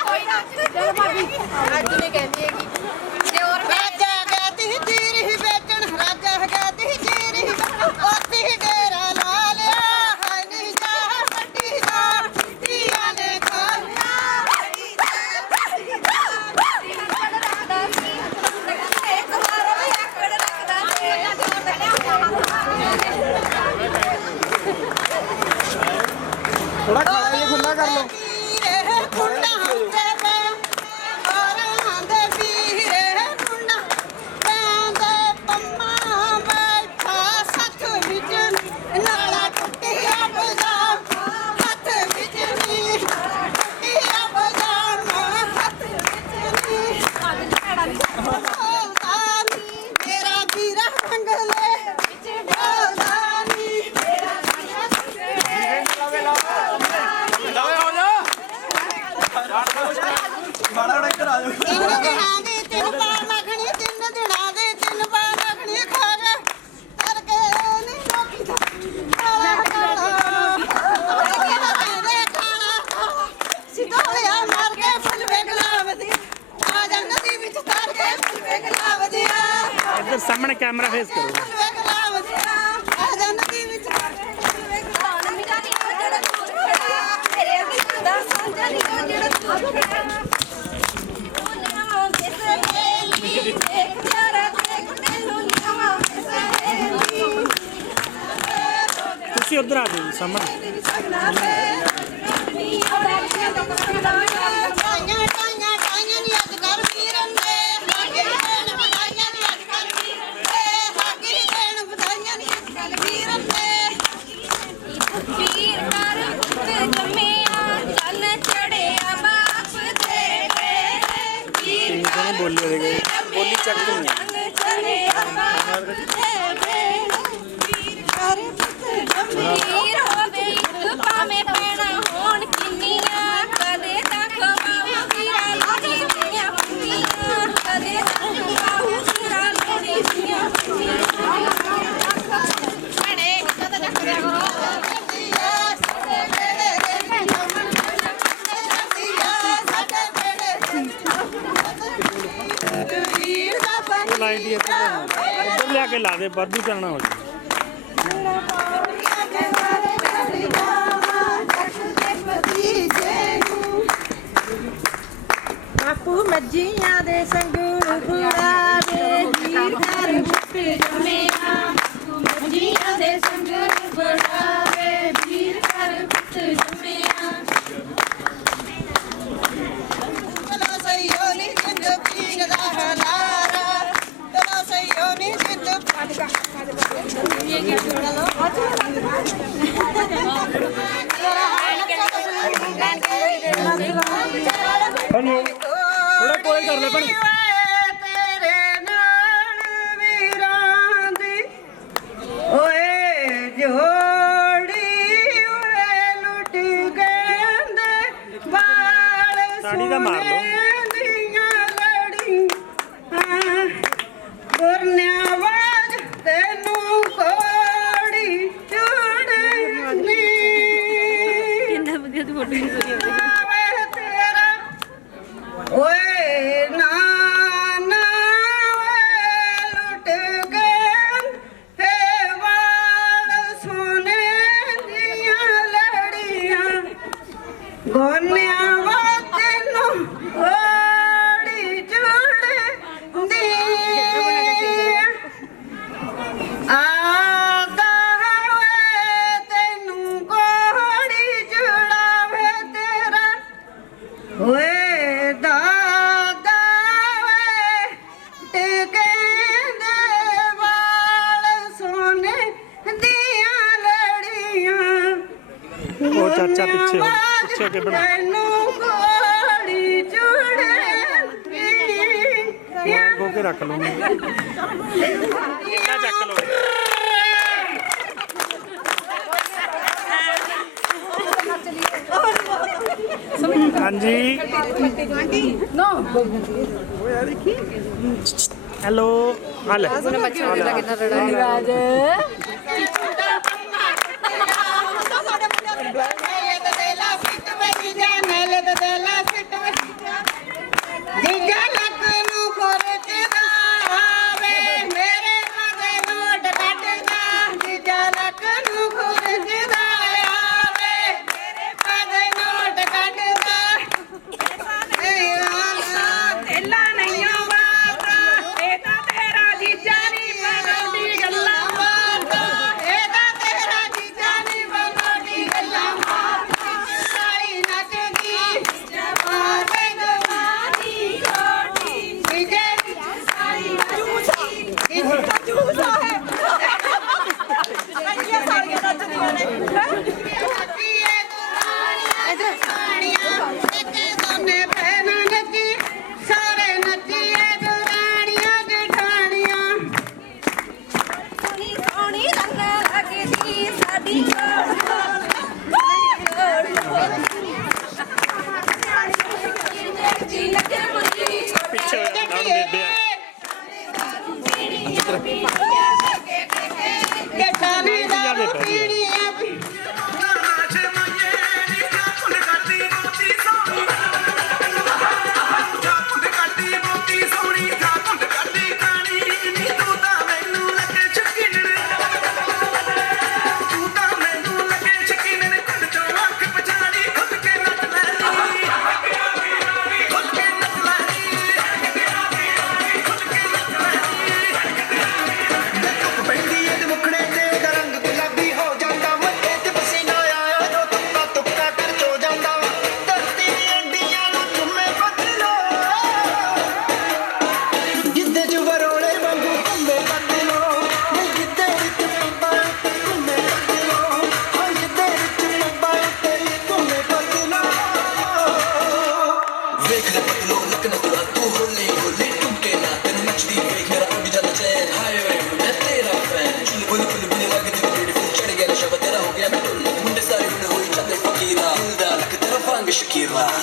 ਕੋਈ ਨਾ ਚਲ ਭਾਬੀ ਅੱਜ ਨੇ ਕਹਿੰਦੀ ਹੈਗੀ ਤੇ ਹੋਰ ਰਾਜਾ ਗਾਤੀ ਜੀਰੀ ਵੇਚਣ ਰਾਜਾ ਗਾਤੀ ਜੀਰੀ ਉੱਤੀ ਡੇਰਾ ਲਾ ਲਿਆ ਹਾਏ ਨੀ ਜਾ ਵੱਡੀ ਜਾ ਧੀਆਂ ਨੇ ਖੋਲਿਆ ਥੋੜਾ ਖਾਣਾ ਜੀ ਖੁੱਲਾ ਕਰ ਲਓ ਮੇਰਾ ਵੀਰਾ ਮੰਗਲੇ ਵਿੱਚ ਬੋਲਦਾਨੀ ਮੇਰਾ ਵੀਰਾ ਤਿੰਨ ਦਿਨਾਂ ਦੇ ਤਿੰਨ ਪਾਲ ਮੱਖਣੀ ਤਿੰਨ ਦਿਨਾਂ ਦੇ ਤਿੰਨ ਪਾਲ ਮੱਖਣੀ ਖਾ ਕੇ ਕਰਕੇ ਨਹੀਂ ਰੋਕੀ ਕਾਲਾ ਕਾਲਾ ਦੇ ਖਾਣਾ ਸਿਧੋਲਿਆ ਮਾਰ ਕੇ ਫੁੱਲ ਵੇਗਲਾਵਦੀ ਆ ਜਾ ਨਦੀ ਵਿੱਚ ਤਾਰ ਕੇ ਫੁੱਲ ਵੇਗਲਾਵਦੀ ਇੱਧਰ ਸਾਹਮਣੇ ਕੈਮਰਾ ਫੇਸ ਕਰੋ ਫੁੱਲ ਵੇਗਲਾਵਦੀ ਆ ਜਾ ਨਦੀ ਵਿੱਚ ਤਾਰ ਕੇ ਫੁੱਲ ਵੇਗਲਾਵਦੀ ਮੇਰੇ ਅੱਗੇ ਦਾ ਸਾਂਝਾ ਨਹੀਂ ਜਿਹੜਾ ਤੂੰ ਖੜਾ ਤੁਸੀਂ ਉੱਧਰ ਆ ਜਾਓ ਜੀ ਸਾਹਮਣੇ ਟਾਈਆਂ ਟਾਈਆਂ ਟਾਈਆਂ ਨੀ ਅੱਜ ਕਰ ਵੀਰਨ ਦੇ ਹਾਗੀ ਦੇਣ ਵਧਾਈਆਂ ਨੀ ਅੱਜ ਕਰ ਵੀਰਨ ਦੇ ਹਾਗੀ ਦੇਣ ਵਧਾਈਆਂ ਨੀ ਅੱਜ ਕਰ ਵੀਰਨ ਦੇ ਵੀਰ ਕਰ ਪੁੱਤ ਜੰਮਿਆ ਚੰਨ ਚੜਿਆ ਬਾਪ ਦੇ ਵੀਰ ਕਿੰਨੇ ਬੋਲੀ ਹੋਵੇਗੀ ਬੋਲੀ ਚੱਕ ਤੋਂ ਚੰਨ ਚੜਿਆ ਬਾਪ ਦੇ ਵੀਰ ਕਰ ਪੁੱਤ ਜੰਮਿਆ ਵੀਰ ਹੋਵੇ ਇੱਕ ਭਾਵੇਂ ਪੈਣਾ ਹੋਣ ਕਿੰਨੀਆਂ ਕਦੇ ਤੱਕ ਬਾਹੂ ਵੀਰਾ ਲੋੜੀ ਦੀਆਂ ਪੁੰਨੀਆਂ ਕਦੇ ਤੱਕ ਬਾਹੂ ਵੀਰਾ ਲੋੜੀ ਦੀਆਂ ਪੁੰਨੀਆਂ ਬੜੇ ਕਦ ਤੱਕ ਕਰੋ ਵੀਰ ਦਾ ਪਾਣੀ ਲਾਈਟ ਹੀ ਇੱਧਰ ਲਿਆ ਕੇ ਲਾ ਦੇ ਵਾਧੂ ਚੱਲਣਾ ਹੋ ਜਾਵੇ ਬਾਪੂ ਮੱਜੀਆਂ ਦੇ ਸੰਗੂਰ ਬੁੜਾਵੇ ਵੀਰ ਘਰ ਮੁੱਕ ਜੰਮਿਆ ਮੱਜੀਆਂ ਦੇ ਸੰਗੂਰ ਬੁੜਾਵੇ ਵੀਰ ਘਰ ਮੁੱਕ ਜੰਮਿਆ ਚਲੋ ਸਈਓ ਨੀ ਜਿੰਦ ਪੀਣ ਦਾ ਹਲਾਰਾ ਚਲੋ ਸਈਓ ਨੀ ਜਿੰਦ ਥੋੜਾ ਕੋਲ ਕਰ ਲੈ ਭੈਣ ਤੇਰੇ ਨਾਲ ਵੀਰਾਂ ਦੀ ਓਏ ਜੋੜੀ ਓਏ ਲੁੱਟ ਗਏ ਬਾਲ ਤਾੜੀ ਦਾ ਮਾਰ ਲਓ। ਦੀਆਂ ਲੜੀਆਂ ਗੁਰਨਿਆਵਾਜ਼ ਤੈਨੂੰ ਕੋੜੀ ਚੜਨੀ ਕਿੰਨਾ ਵਧੀਆ ਤੂੰ ਫੋਟੋ ਆਵੇ ਤੇਰਾ ਓਏ ਨਾ ਨਾ ਓਏ ਲੁੱਟ ਗਏ ਹੇ ਵਾਲ ਸੋਨੇ ਦੀਆਂ ਲੜੀਆਂ ਗੋਨਿਆਂ ਵਾਤ ਨੂੰ ਓੜੀ ਜੁੜਦੀ ਆਦਾ ਓਏ ਤੈਨੂੰ ਕੋੜੀ ਜੁੜਾਵੇ ਤੇਰਾ ਓਏ ਦਾਦਾ ਓਏ ਟਿਕੇ ਦੇ ਵਾਲ ਸੋਨੇ ਦੀਆਂ ਲੜੀਆਂ ਉਹ ਚਾਚਾ ਪਿੱਛੇ ਹੋ ਕੇ ਬਣਾ ਤੈਨੂੰ ਕੋੜੀ ਜੁੜਦੀ ਗੋ ਕੇ ਰੱਖ ਲਓ ਕਿੰਨਾ ਚੱਕ ਲਓ ਹਾਂਜੀ ਹੈਲੋ ਹਾਲ ਸਾਡੇ ਮੁੰਡੇ ਪਿੱਛੇ ਨਾਲ ਬੇਬੇ ਆ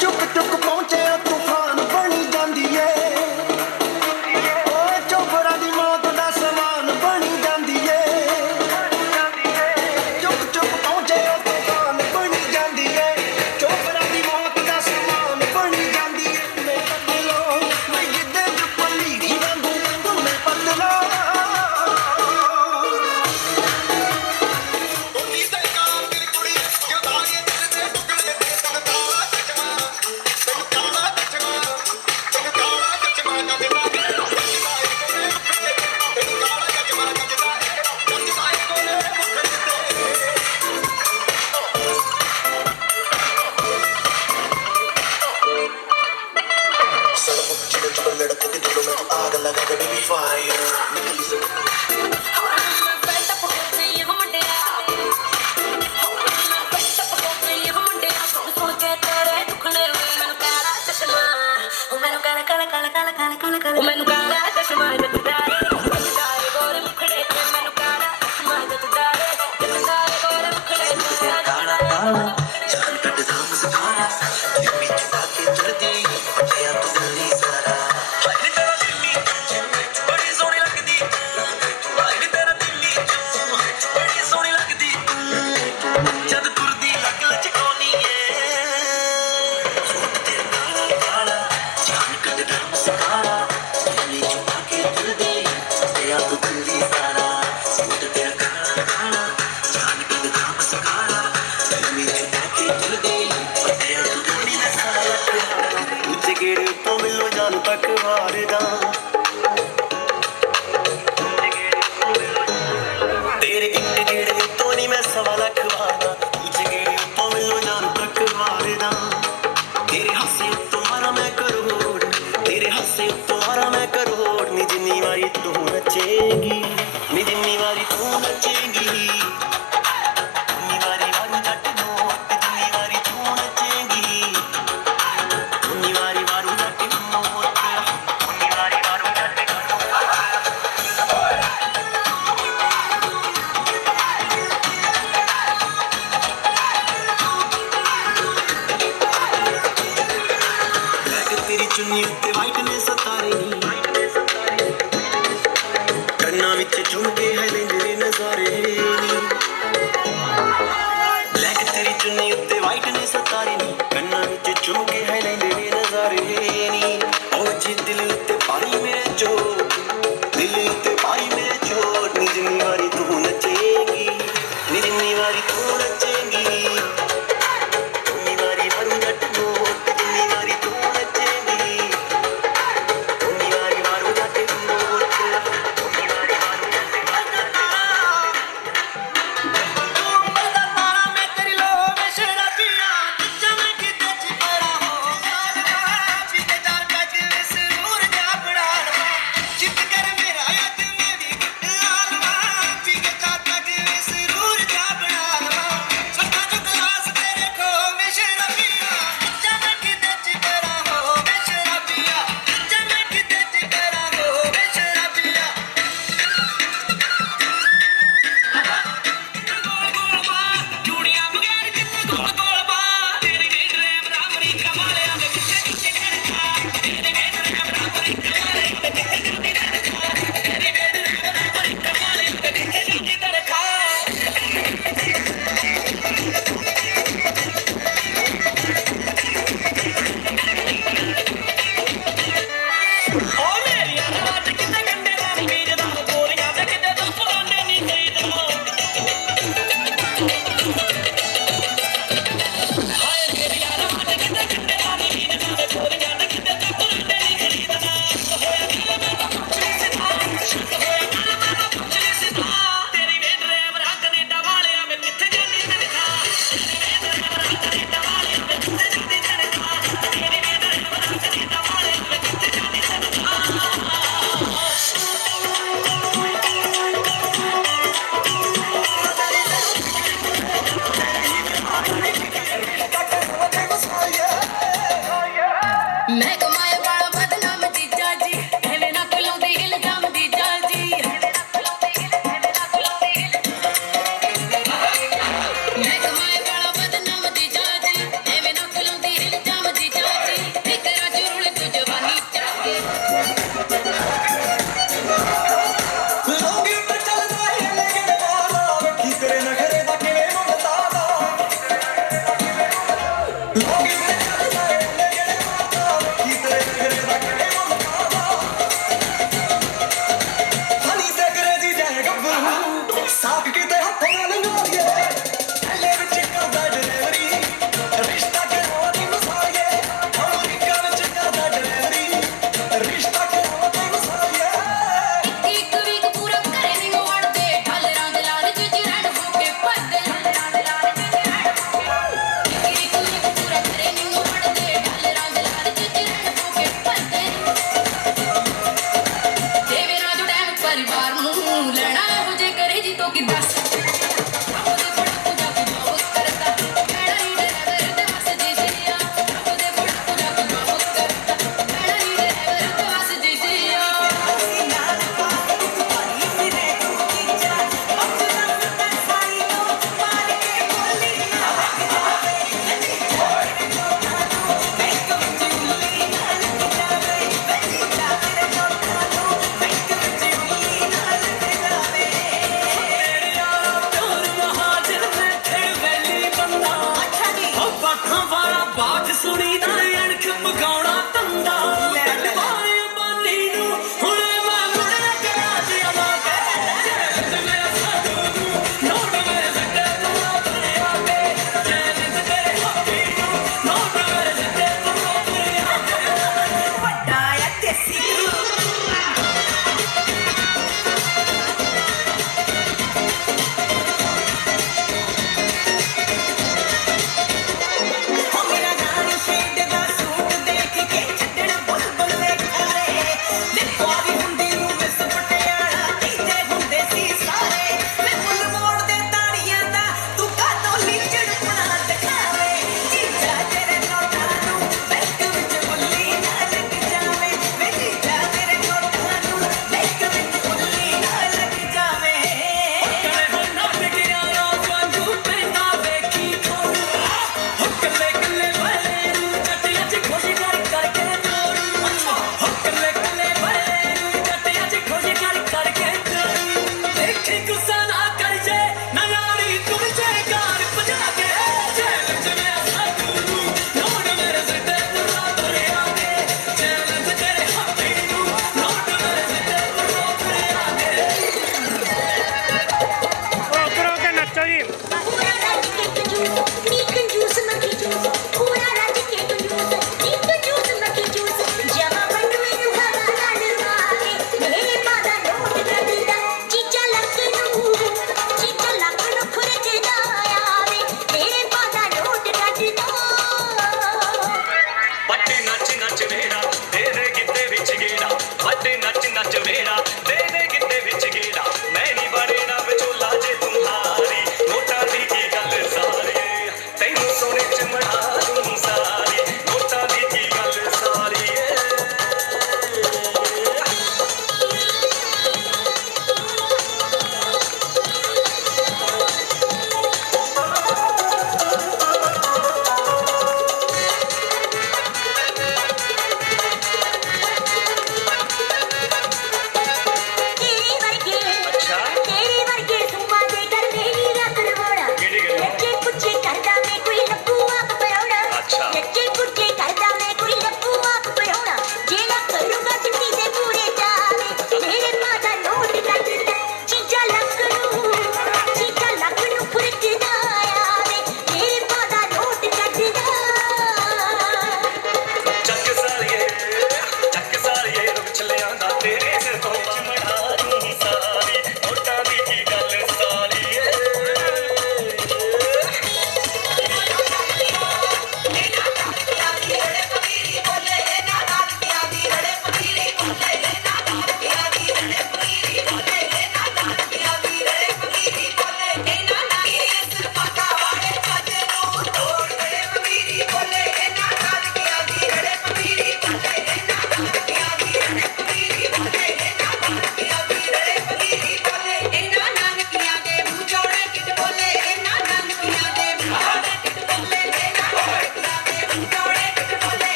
ਚੁੱਕ ਚੁੱਕ ਪਹੁੰਚੇ ਉਹ ਤੂਫਾਨ ਬਣੀ ਜਾਂਦੀ ਏ ਓ ਚੋਬਰਾਂ ਦੀ ਮੌਤ ਦਾ ਸਮਾਨ ਬਣੀ ਜਾਂਦੀ ਏ ਚੁੱਕ ਚੁੱਕ ਪਹੁੰਚੇ ਉਹ ਤੂਫਾਨ ਬਣੀ ਜਾਂਦੀ ਏ ਚੋਬਰਾਂ ਦੀ ਮੌਤ ਦਾ ਸਮਾਨ ਬਣੀ ਜਾਂਦੀ ਏ ਮੈਂ ਪਤਲੋ ਮੈਂ ਜਿੱਦੇ ਚੁੱਪਲੀ ਦੀ ਵਾਂਗੂ ਤੂੰ ਮੈਂ ਪਤਲੋ ਮੈਨੂੰ ਕਾਲਾ ਚਸ਼ਮਾ ਜੱਟਦਾ ਏ ਗੋਰੇ ਮੁਖੜੇ ਤੇ ਮੈਨੂੰ ਕਾਲਾ ਚਸ਼ਮਾ ਜੱਟਦਾ ਏ ਗੋਰੇ ਮੁਖੜੇ ਤੇ ਕਾਲਾ ਕਾਲਾ ਜਾਨ ਕੱਢਦਾ ਮੁਸਕਾਰਾ ਜਿੰਮੀ ਚੁਕਾ ਕੇ ਚੜਦੀ ਪਟਿਆ ਤੂੰ ਦਿੱਲੀ ਸਾਰਾ ਹਾਏ ਤੇਰਾ ਦਿੱਲੀ ਤੂੰ ਬੜੀ ਸੋਹਣੀ ਲੱਗਦੀ ਹਾਏ ਤੇਰਾ ਦਿੱਲੀ ਤੂੰ ਬੜੀ ਸੋਹਣੀ ਲੱਗਦੀ ਜਦ ਤੁਰਦੀ ਲੱਗ ਲਚਕਾਉਣੀ ਏ ਸੂਟ ਤੇ ਕਾਲਾ ਕਾਲਾ ਜਾਨ ਕੱਢਦਾ ਮੁਸਕਾਰਾ ਜਿੰਮੀ ਚੁਕਾ ਕੇ ਚੜਦੀ ਪਟਿਆ ਤੂੰ ਦਿੱਲੀ ਸਾਰਾ ਸੂਟ ਤੇ ਕਾਲਾ ਕਾਲਾ ਜਾਨ ਕੱਢਦਾ ਮੁਸਕਾਰਾ ਜਿੰਮੀ ਚੁਕਾ ਕੇ ਚੜਦੀ ਪਟਿਆ ਤੂੰ ਦਿੱਲੀ ਸਾਰਾ ਉੱਚੇ ਗੇੜੇ ਤੋਂ ਮਿਲੋ ਜਾਨ ਤੱਕ ਵਾਰਦਾ ਤੇਰੇ ਇੱਕ ਗੇੜੇ ਤੋਂ ਨਹੀਂ ਮੈਂ ਸਵਾ ਲੱਖ ਵਾਰਦਾ ਉੱਚੇ ਗੇੜੇ ਤੋਂ ਮਿਲੋ ਜਾਨ ਤੱਕ ਵਾਰਦਾ ਤੇਰੇ ਹਾਸੇ ਉੱਤੋਂ ਮਾਰਾ ਮੈਂ ਕਰੋੜ ਤੇਰੇ ਹਾਸੇ ਉੱਤੋਂ ਮਾਰਾ ਮੈਂ ਕਰੋੜ ਨੀ ਜਿੰਨੀ ਵਾਰੀ ਤੂੰ ਨੱਚੇਂਗੀ ਨੀ ਜਿੰਨੀ ਵਾਰੀ ਤੂੰ ਨੱਚੇਂਗੀ ਜਿੰਨੀ ਵਾਰੀ ਵਾਰੂ ਜੱਟ ਨੋਟ ਜਿੰਨੀ ਵਾਰੀ ਤੂੰ ਨੱਚੇਂਗੀ ਜਿੰਨੀ ਵਾਰੀ ਵਾਰੂ ਜੱਟ ਨੋਟ ਜਿੰਨੀ ਵਾਰੀ ਵਾਰੂ ਜੱਟ ਬੈਗ ਤੇਰੀ ਚੁੰਨੀ ਉੱਤੇ ਵਾਈਟ ਨੇ ਸਤਾਰੇ ਨੀ ਕੰਨਾਂ ਵਿੱਚ ਝੁਮਕੇ ਹੈ ਲੈਂਦੇ ਨਜ਼ਾਰੇ ਨੀ ਬਲੈਕ ਤੇਰੀ ਚੁੰਨੀ ਉੱਤੇ ਵਾਈਟ ਨੇ ਸਤਾਰੇ ਨੀ ਕੰਨਾਂ ਵਿੱਚ ਝੁਮਕੇ ਹੈ ਲੈਂਦੇ ਨਜ਼ਾਰੇ ਨੀ ਉਹ ਜੀ ਦਿਲ ਉੱਤੇ ਪਾਈ ਮੇਰੇ ਚੋਟ ਦਿਲ ਉੱਤੇ ਪਾਈ ਮੇਰੇ ਚੋਟ ਨੀ ਜਿੰਨੀ ਵਾਰੀ ਤੂੰ ਨੱਚੇਂਗੀ ਨੀ ਜਿੰਨੀ ਵਾਰੀ ਤੂੰ ਨੱਚੇਂਗੀ ਜਿੰਨੀ ਵਾਰੀ ਵਾਰੂ ਜੱਟ ਨੋਟ ਜਿੰਨੀ ਵਾਰੀ ਤੂੰ ਨੱਚੇਂਗੀ ਲੋਕੀ ਤੇ ਚੱਲਦਾ ਏ ਜਿਹੜੇ ਮਾਤਾ ਵੇਖੀ ਤੇਰੇ ਫਿਕਰੇ ਦਾ ਕਿਹੜੇ ਮੁੱਲ ਖਾਦਾ ਹਨੀ ਤੇ ਕਰੇਜੀ ਜੈ ਗੱਭਰੂ ਸਾਕ ਕਿਤੇ ਹੱਥੋਂ ਨਾਲ ਲੰਘਾਈਏ ਥੱਲੇ ਵਿੱਚ ਕਰਦਾ ਡਿਲੀਵਰੀ ਰਿਸ਼ਤਾ ਕਰਾਉਣਾ ਤੈਨੂੰ ਸਾਰੀਏ ਅਮਰੀਕਾ ਵਿੱਚ ਕਰਦਾ ਡਿਲੀਵਰੀ ਰਿਸ਼ਤਾ ਕਰਾਉਣਾ ਤੈਨੂੰ ਸਾਰੀਏ ਇੱਕ ਵੀਕ ਪੂਰਾ ਕਰੇ ਨਹੀਂ ਮੋੜਦੇ ਢਾਲਰਾਂ ਦੇ ਲਾਲਚ ਚ ਰਹਿਣ ਹੋ ਕੇ ਪੱਦੇ ਢਾਲਰਾਂ ਦੇ ਲਾਲਚ ਚ ਰਹਿਣ ਹੋ ਕੇ ਇੱਕ ਵੀਕ ਪੂਰਾ ਕਰੇ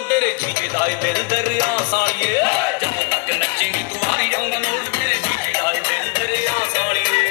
ਲੋਟ ਤੇਰੇ ਜੀਜੇ ਦਾ ਏ ਦਿਲ ਦਰਿਆ ਸਾਲੀਏ ਜਦੋਂ ਤੱਕ ਨੱਚੇਂਗੀ ਤੂੰ ਹਾਰੀ ਜਾਊਂਗਾ ਲੋਟ ਤੇਰੇ ਜੀਜੇ ਦਾ ਏ ਦਿਲ ਦਰਿਆ ਸਾਲੀਏ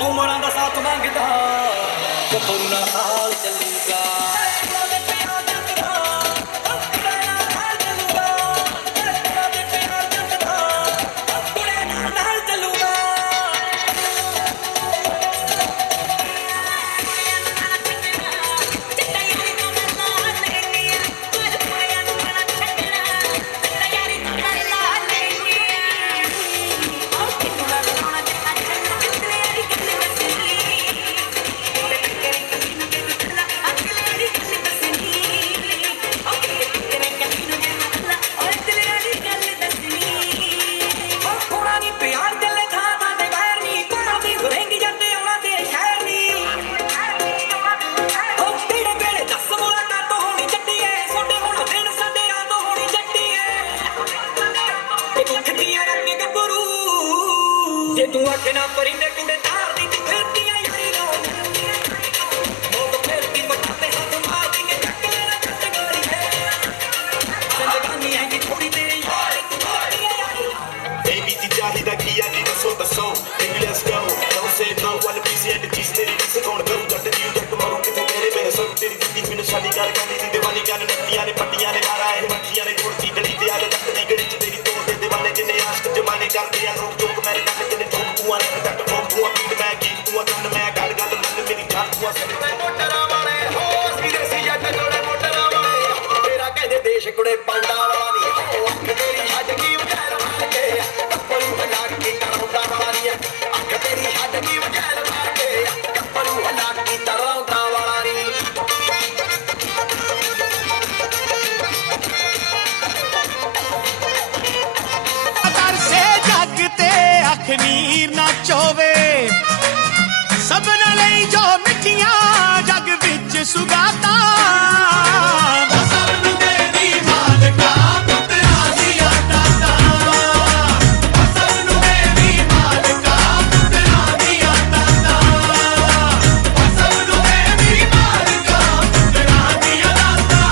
ਉਮਰਾਂ ਦਾ ਸਾਥ ਮੰਗਦਾ ਕਦੋਂ ਨਾ ਹਾਲ ਚੱਲੂਗਾ ਜੇ ਤੂੰ ਆਖੇ ਨਾ ਪਰਿੰਦੇ ਕੁੜੇ ਤਾਰ ਦੀ ਤੂੰ ਫਿਰਦੀਆਂ ਯਾਰੀ ਰੋ ਮੋਤ ਫਿਰਦੀ ਮੱਠਾ ਤੇ ਹੱਥ ਮਾਰ ਦੀ ਕੇ ਚੱਕ ਲੈਣਾ ਕਟਗੋਰੀ ਹੈ ਜ਼ਿੰਦਗਾਨੀ ਹੈਗੀ ਥੋੜੀ ਤੇਰੀ ਯਾਰੀ ਤੂੰ ਮਾਰੀ ਯਾਰੀ ABC ਚਾਹੀਦਾ ਕੀ ਆ ਜੀ ਦੱਸੋ ਦੱਸੋ Baby let's go don't say no ਵਾਲ ਪੀਸੀ ਐਂਡ ਚੀਜ਼ ਤੇਰੀ ਕਿਸ ਕੌਣ ਕਰੂ ਜੱਟ ਦੀ ਜੱਟ ਮਰੂ ਕਿਤੇ ਮੇਰੇ ਬੇਸੋ ਤੇਰੀ ਦਿੱਤੀ ਮੈਨੂੰ ਸ਼ਾਦੀ ਕਰ ਕਹਿੰਦੀ ਦੀ ਦੀਵਾਨੀ ਕਰ ਨੱਤੀਆਂ ਨੇ ਪੱਟੀਆਂ ਨੇ ਮਾਰਾ ਇਹ ਮੱਖੀਆਂ ਨੇ ਗੁਰਤੀ ਗਲੀ ਤੇ ਆ ਜੱਟ ਦੀ ਗੜੀ ਚ ਤੇਰੀ ਤੋੜ ਦੇ ਦੀਵਾਨੇ ਜਿੰਨੇ ਆਸ਼ਕ ਜਮਾਨੇ ਕਰਦੇ ਆ ਰੋਕ ਟੋਕ ਮੇਰੇ ਨਾਲ ਤੇਰੇ ਤੂੰ ਜੱਟ ਤੂੰ ਪੀੜ ਮੈਂ ਕੀ ਤੂੰ ਕੰਨ ਮੈਂ ਗੱਲ ਗੱਲ ਮੰਨ ਮੇਰੀ ਜਾਨ ਤੂੰ ਸਾਰੇ ਮੋਟਰਾਂ ਵਾਲੇ ਹੋ ਵਿਦੇਸੀ ਜੱਟ ਜੋੜੇ ਮੋਟਰਾਂ ਵਾਲੇ ਤੇਰਾ ਕਹਿੰਦੇ ਦੇਸ਼ ਕੁੜੇ ਪਾਂਡਾ ਵਾਲਾ ਨਹੀਂ ਉਹ ਅੱਖ ਤੇਰੀ ਹੱਜ ਕੀ ਵਗੈਰ ਮਾਰ ਕੇ ਕੱਪੜੂ ਹਲਾ ਕੇ ਕਰਾਉਂਦਾ ਵਾਲਾ ਨਹੀਂ ਅੱਖ ਤੇਰੀ ਹੱਜ ਕੀ ਵਗੈਰ ਮਾਰ ਕੇ ਕੱਪੜੂ ਹਲਾ ਕੇ ਕਰਾਉਂਦਾ ਵਾਲਾ ਨਹੀਂ ਤਰਸੇ ਜੱਗ ਤੇ ਅੱਖ ਨੀਰ ਨਾ ਚੋਵੇ ਸਭਨਾਂ ਲਈ ਜੋ ਮਿੱਠੀਆਂ ਜੱਗ ਵਿੱਚ ਸੁਗਾਤਾਂ ਸਭ ਨੂੰ ਦੇਵੀ ਮਾਲਕਾ ਪੁੱਤਰਾਂ ਦੀਆਂ ਦਾਤਾਂ ਸਭ ਨੂੰ ਦੇਵੀ ਮਾਲਕਾ ਪੁੱਤਰਾਂ ਦੀਆਂ ਦਾਤਾਂ ਸਭ ਨੂੰ ਦੇਵੀ ਮਾਲਕਾ ਪੁੱਤਰਾਂ ਦੀਆਂ ਦਾਤਾਂ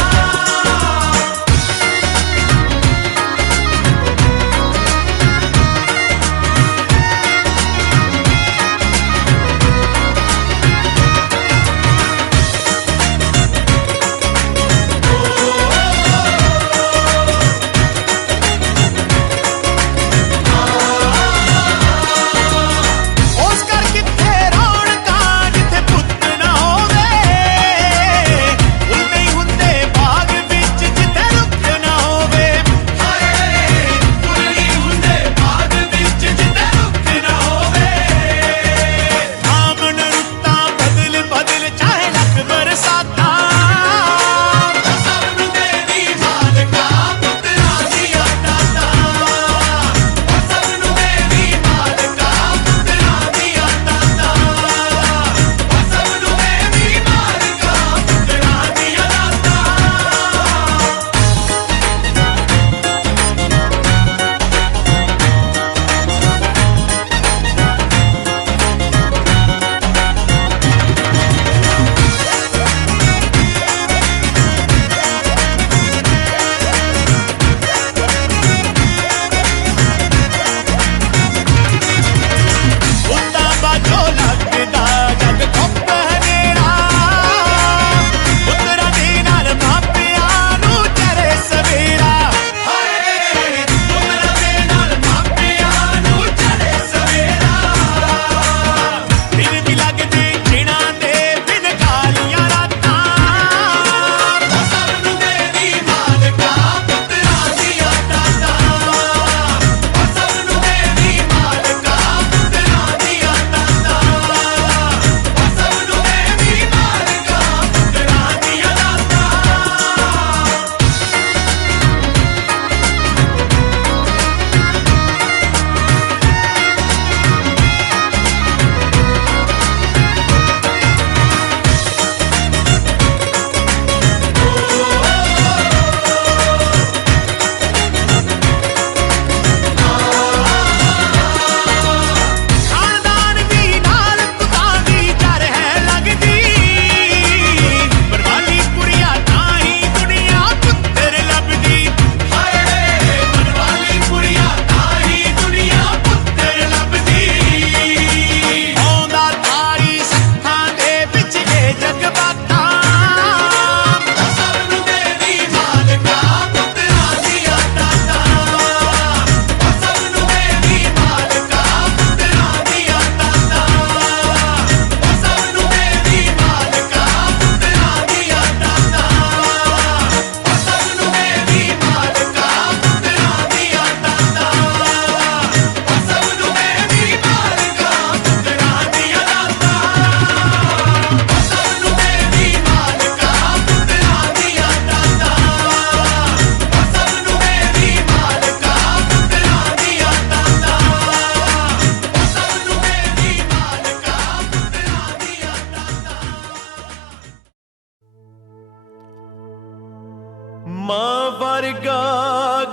मां वर्गा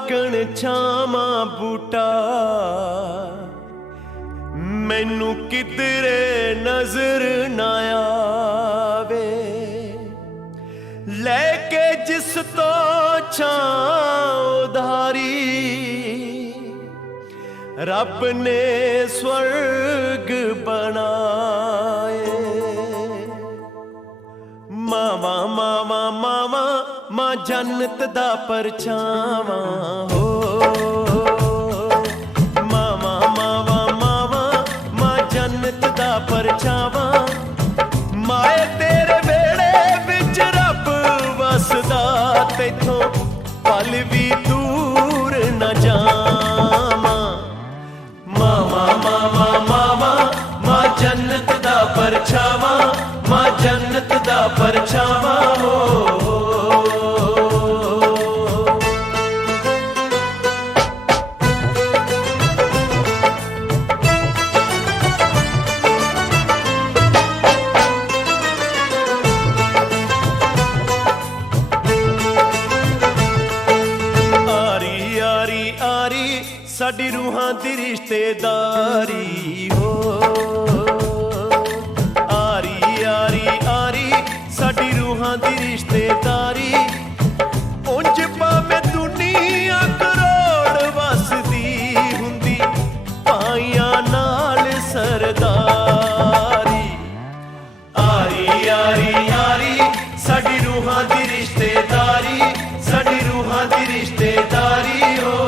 कण छावा बूटा मैनू किधरे नजर ना आवे लेके जिस तो छां उधारी रब ने स्वर्ग बनाए मावा मावा मावा मां जन्नत दा परछावा हो मावा मावा मावा मां जन्नत दा परछावा माए तेरे बेड़े विच रब वसदा तैथों पल भी दूर न जावां मावा मावा मावा मां जन्नत दा परछावा मां जन्नत दा परछावा हो साडी रूहां दी रिश्तेदारी हो आरी आरी आरी साडी रूहां दी रिश्तेदारी उंज भावें दुनिया करोड़ वसदी हुंदी पाइयां नाल सरदारी आरी आरी आरी साडी रूहां दी रिश्तेदारी साडी रूहां दी रिश्तेदारी हो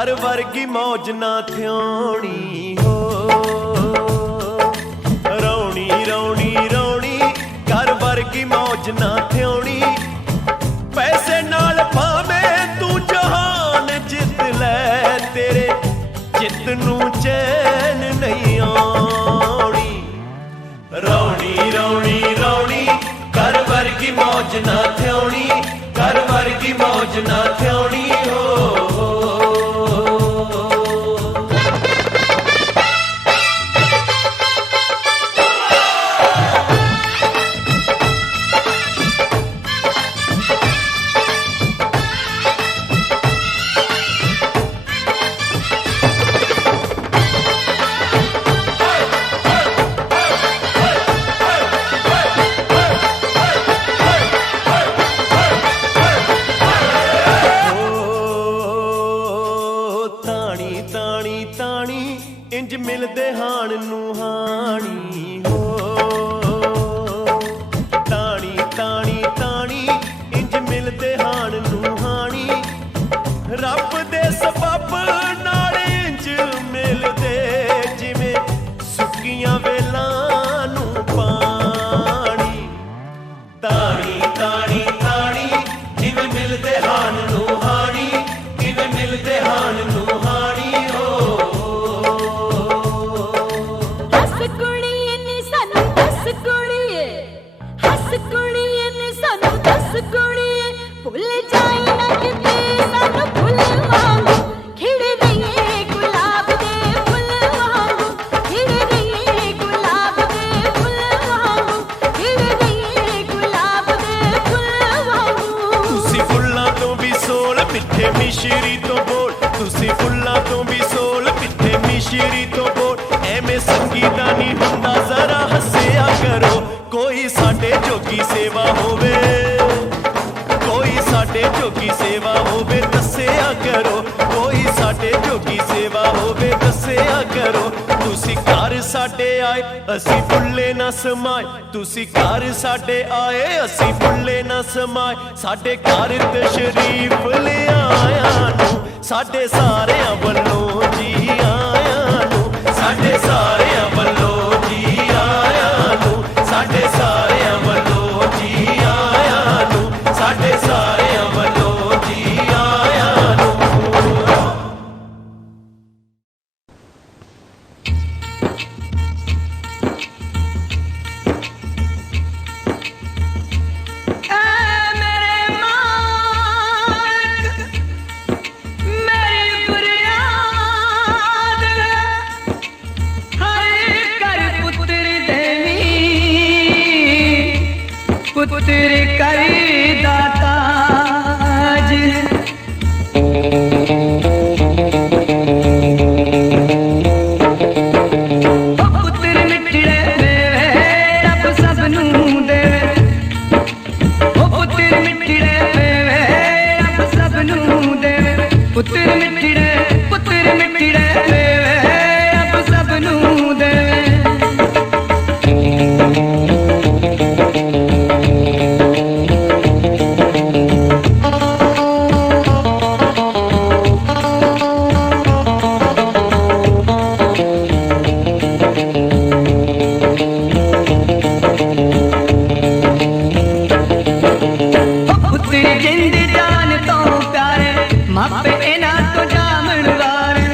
घर वर्गी मौज ना थ्योणी हो रौनी रौनी रौनी घर वर्गी मौज ना थ्योणी पैसे नाल भावें तू जहान जित लै तेरे चित नू चैन नहीं आउणी रौनी रौनी रौनी घर वर्गी मौज ना थ्योणी घर वर्गी मौज ना थ्योणी हो इंज मिलदे हाण नू हाणी हो ताणी ताणी ताणी इंज मिलदे हाण नू हाणी रब दे सबब नाल इंज मिलदे जिवें सुक्कियां वेलां नू पानी ताणी ताणी ताणी जिवें मिलदे हाण नू हाणी जिवें मिलदे हाण नू हाणी भुल जाई ना किते सानू फुल वांगू खिड़ रही गुलाब दे फुल वांगू खिड़ रही गुलाब दे फुल वांगू खिड़ रही गुलाब दे फुल वांगू तुसी फुल्लां तो भी सोल मिठे मिश्री तो बोल तुसी फुल्लां तो भी सोल मिठे मिश्री तो बोल एवें संगीता नहीं हुंदा जरा हंसिया करो कोई साडे जोगी सेवा होवे कोई साडे जोगी सेवा होवे दस्सिया करो, कोई साडे जोगी सेवा होवे दस्सिया करो। तुसी घर साडे आए असी भुल्ले ना समाए, तुसी घर साडे आए असी भुल्ले ना समाए। साडे घर तशरीफ ले आया नू साडे सारियां वल्लों जी आया नू, साडे सारियां वल्लों जी आया नू, साडे सारियां वल्लों जी आया नू, साडे सारियां वल्लों जी आया नू। पुत्र करी दाता जी पुत्र मिठड़े देवे रब सबनू देवे, पुत्र मिठड़े देवे रब सबनू देवे। पुत्र मिठड़े देवे रब सबनू देवे। मापे इना तो जामण वारे,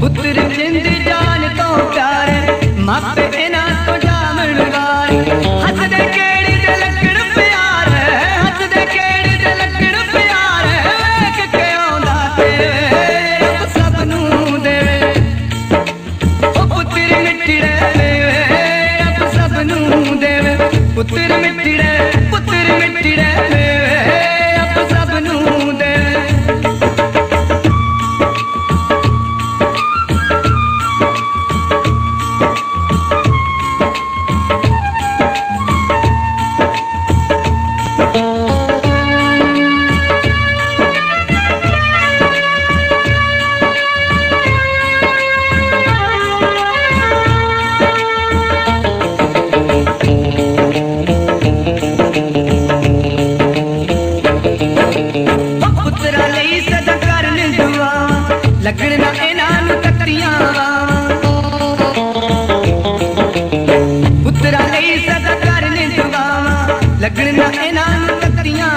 पुत्र जिंद जान तो प्यारे मापे इना तो जामण वारे। हस दे केड़ी ते लकड़ प्यार है, हस दे केड़ी ते लकड़ प्यार है। वेख के आंदा तेरे रब सबनू देवे, ओ पुत्र मिठड़े देवे रब सबनू देवे। पुत्र मिठड़े देवे सबनू दे। लगन ना इन्हां नूं तकड़ियां पुत्रा लई सदा करने दुआवां, लगन ना इन्हां नूं तकड़ियां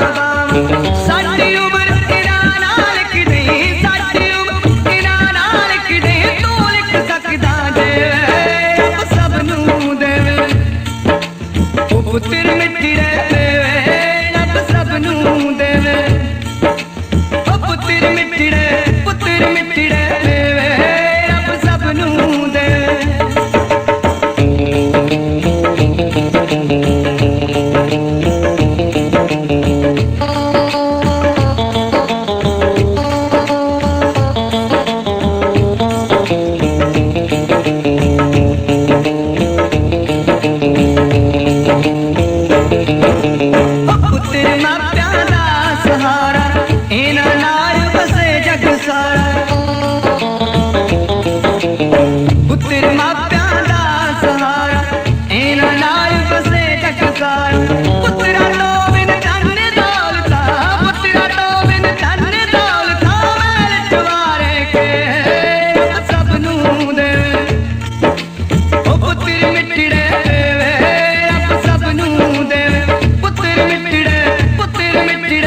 साडी उम्र इन्हां नाल किदे, साडी उम्र इन्हां नाल किदे। तू लिख सकदा जे रब सबनू देवे, ओ पुत्र मिठड़े देवे रब सबनू देवे। ओ पुत्र मिठड़े देवे रब सबनू देवे। पुत्र मापियां दा सहारा इन्हां नाल बसे जग सारा। पुत्र मापियां दा सहारा इन्हां नाल बसे जग सारा। पुत्रा तो बिन धन दौलता, पुत्रा तो बिन धन दौलता। मैल चवारे के रब सबनू देवे, ओ पुत्र मिठड़े देवे रब सबनू देवे। पुत्र मिठड़े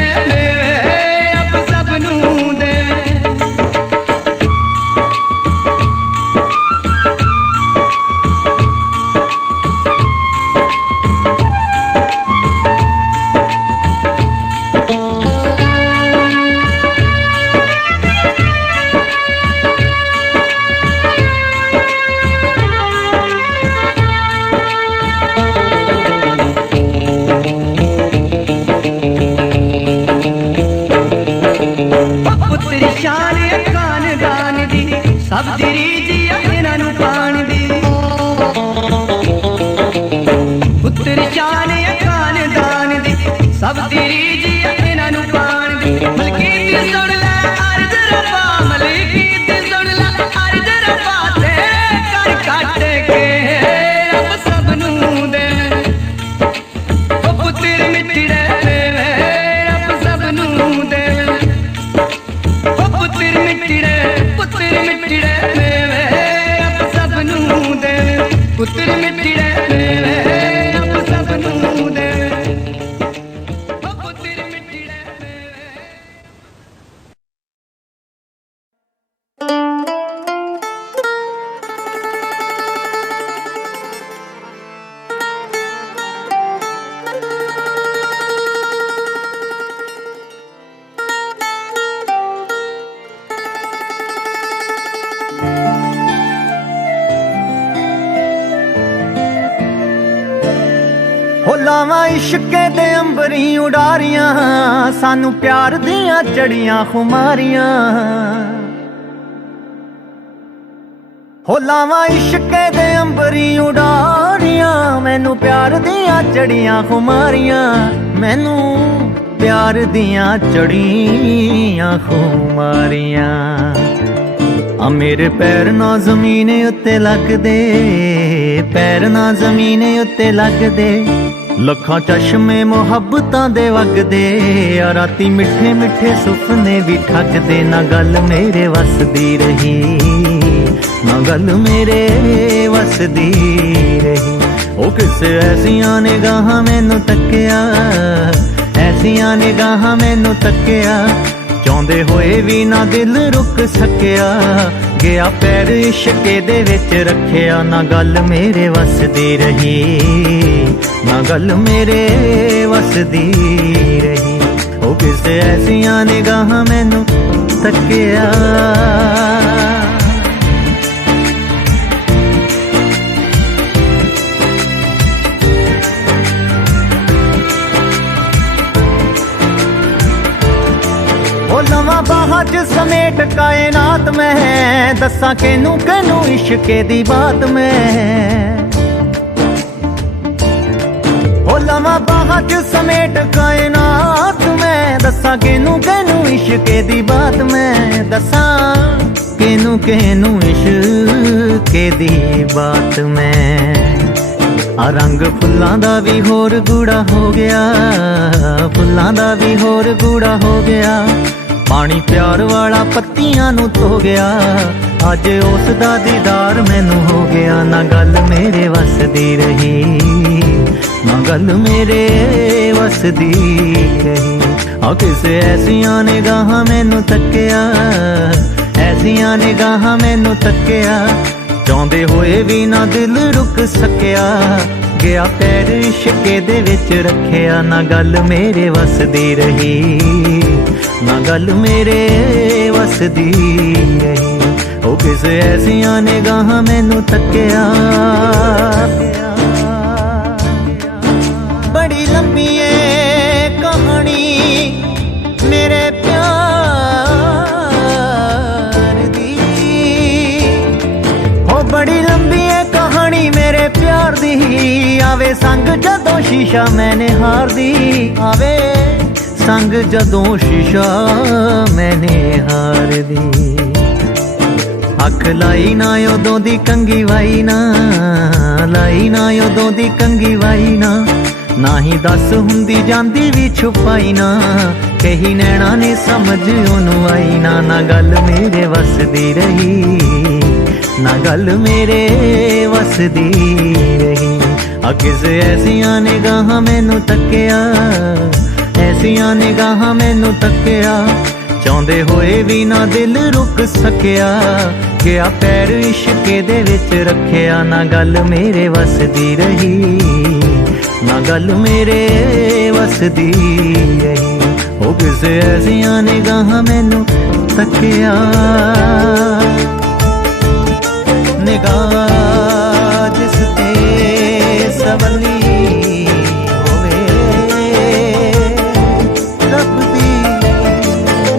ਪੁੱਤਰ ਮਿੱਠੜੇ ਦੇਵੇ ਰੱਬ ਸਭ ਨੂੰ ਦੇਵੇ ਉਹ ਪੁੱਤਰ ਮਿੱਠੜੇ ਦੇਵੇ। ਹੋ ਲਾਵਾਂ ਇਸ਼ਕੇ ਦੇ ਅੰਬਰੀ ਉਡਾਰੀਆਂ ਸਾਨੂੰ ਪਿਆਰ ਦੀਆਂ ਚੜੀਆਂ ਖੁਮਾਰੀਆਂ ਹੋ ਲਾਵਾਂ ਇਸ਼ਕੇ ਦੇ ਅੰਬਰੀ ਉਡਾਰੀਆਂ ਮੈਨੂੰ ਪਿਆਰ ਦੀਆਂ ਚੜੀਆਂ ਖੁਮਾਰੀਆਂ ਮੈਨੂੰ ਪਿਆਰ ਦੀਆਂ ਚੜੀਆਂ ਖੁਮਾਰੀਆਂ ਆ ਮੇਰੇ ਪੈਰ ਨਾ ਜ਼ਮੀਨ ਉੱਤੇ ਲੱਗਦੇ ਪੈਰ ਨਾ ਜ਼ਮੀਨ ਉੱਤੇ ਲੱਗਦੇ ਲੱਖਾਂ ਚਸ਼ਮੇ ਮੁਹੱਬਤਾਂ ਦੇ ਵਗਦੇ ਆ ਰਾਤੀ ਮਿੱਠੇ ਮਿੱਠੇ ਸੁਪਨੇ ਵੀ ਠੱਗਦੇ ਨਾ ਗੱਲ ਮੇਰੇ ਵਸਦੀ ਰਹੀ ਨਾ ਗੱਲ ਮੇਰੇ ਵਸਦੀ ਰਹੀ ਉਹ ਕਿਸੇ ਐਸੀਆਂ ਨਿਗਾਹਾਂ ਮੈਨੂੰ ਤੱਕਿਆ ਐਸੀਆਂ ਨਿਗਾਹਾਂ ਮੈਨੂੰ ਤੱਕਿਆ ਚਾਹੁੰਦੇ ਹੋਏ ਵੀ ਨਾ ਦਿਲ ਰੁਕ ਸਕਿਆ ਗਿਆ ਪੈਰ ਇਸ਼ਕੇ ਦੇ ਵਿੱਚ ਰੱਖਿਆ ਨਾ ਗੱਲ ਮੇਰੇ ਵਸਦੀ ਰਹੀ ਨਾ ਗੱਲ ਮੇਰੇ ਵਸਦੀ ਰਹੀ ਉਹ ਕਿਸੇ ਐਸੀਆਂ ਨਿਗਾਹਾਂ ਮੈਨੂੰ ਤੱਕਿਆ ਲਵਾਂ ਬਾਹਾਂ 'ਚ ਸਮੇਟ ਕਾਇਨਾਤ ਮੈਂ ਦੱਸਾਂ ਕਿਹਨੂੰ ਕਿਹਨੂੰ ਇਸ਼ਕੇ ਦੀ ਬਾਤ ਮੈਂ ਉਹ ਲਵਾਂ ਬਾਹਾਂ 'ਚ ਸਮੇਟ ਕਾਇਨਾਤ ਮੈਂ ਦੱਸਾਂ ਕਿਹਨੂੰ ਕਿਹਨੂੰ ਇਸ਼ਕੇ ਦੀ ਬਾਤ ਮੈਂ ਦੱਸਾਂ ਕਿਹਨੂੰ ਕਿਹਨੂੰ ਇਸ਼ਕੇ ਦੀ ਬਾਤ ਮੈਂ ਆ ਰੰਗ ਫੁੱਲਾਂ ਦਾ ਵੀ ਹੋਰ ਗੂੜਾ ਹੋ ਗਿਆ ਫੁੱਲਾਂ ਦਾ ਵੀ ਹੋਰ ਗੂੜਾ ਹੋ ਗਿਆ ਪਾਣੀ ਪਿਆਰ ਵਾਲਾ ਪੱਤੀਆਂ ਨੂੰ ਧੋ ਗਿਆ ਅੱਜ ਉਸ ਦਾ ਦੀਦਾਰ ਮੈਨੂੰ ਹੋ ਗਿਆ ਨਾ ਗੱਲ ਮੇਰੇ ਵਸਦੀ ਰਹੀ ਨਾ ਗੱਲ ਮੇਰੇ ਵਸਦੀ ਰਹੀ ਆ ਕਿਸੇ ਐਸੀਆਂ ਨਿਗਾਹਾਂ ਮੈਨੂੰ ਤੱਕਿਆ ਐਸੀਆਂ ਨਿਗਾਹਾਂ ਮੈਨੂੰ ਤੱਕਿਆ ਚਾਹੁੰਦੇ ਹੋਏ ਵੀ ਨਾ ਦਿਲ ਰੁਕ ਸਕਿਆ ਗਿਆ ਪੈਰ ਇਸ਼ਕੇ ਦੇ ਵਿੱਚ ਰੱਖਿਆ ਨਾ ਗੱਲ ਮੇਰੇ ਵਸਦੀ ਰਹੀ ਨਾ ਗੱਲ ਮੇਰੇ ਵਸਦੀ ਰਹੀ ਉਹ ਕਿਸੇ ਐਸੀਆਂ ਨਿਗਾਹਾਂ ਮੈਨੂੰ ਤੱਕਿਆ ਬੜੀ ਲੰਬੀ ਏ ਕਹਾਣੀ ਮੇਰੇ ਪਿਆਰ ਦੀ ਹੋ ਬੜੀ ਲੰਬੀ ਏ ਕਹਾਣੀ ਮੇਰੇ ਪਿਆਰ ਦੀ ਆਵੇ ਸੰਗ ਜਦੋਂ ਸ਼ੀਸ਼ਾ ਮੈਨੇ ਹਾਰਦੀ ਆਵੇ ਸੰਗ ਜਦੋਂ ਸ਼ੀਸ਼ਾ ਮੈਨੇ ਹਾਰਦੀ ਅੱਖ ਲਾਈ ਨਾ ਉਦੋਂ ਦੀ ਕੰਗੀ ਵਾਈ ਨਾ ਲਾਈ ਨਾ ਉਦੋਂ ਦੀ ਕੰਗੀ ਵਾਈ ਨਾ ਹੀ ਦੱਸ ਹੁੰਦੀ ਜਾਂਦੀ ਵੀ ਛੁਪਾਈ ਨਾ ਕਹੀ ਨੈਣਾ ਨੇ ਸਮਝ ਉਹਨੂੰ ਆਈ ਨਾ ਗੱਲ ਮੇਰੇ ਵਸਦੀ ਰਹੀ ਨਾ ਗੱਲ ਮੇਰੇ ਵਸਦੀ ਰਹੀ ਆ ਕਿਸੇ ਐਸੀਆਂ ਨਿਗਾਹਾਂ ਮੈਨੂੰ ਤੱਕਿਆ ਐਸੀਆਂ ਨਿਗਾਹਾਂ ਮੈਨੂੰ ਤੱਕਿਆ ਚਾਹੁੰਦੇ ਹੋਏ ਵੀ ਨਾ ਦਿਲ ਰੁਕ ਸਕਿਆ ਗਿਆ ਪੈਰ ਇਸ਼ਕੇ ਦੇ ਵਿੱਚ ਰੱਖਿਆ ਨਾ ਗੱਲ ਮੇਰੇ ਵਸਦੀ ਰਹੀ ਨਾ ਗੱਲ ਮੇਰੇ ਵਸਦੀ ਰਹੀ ਉਹ ਕਿਸੇ ਐਸੀਆਂ ਨਿਗਾਹਾਂ ਮੈਨੂੰ ਤੱਕਿਆ ਨਿਗਾਹ ਜਿਸ ਤੇ ਸਵਲੀ ਹੋਵੇ ਰੱਬ ਦੀ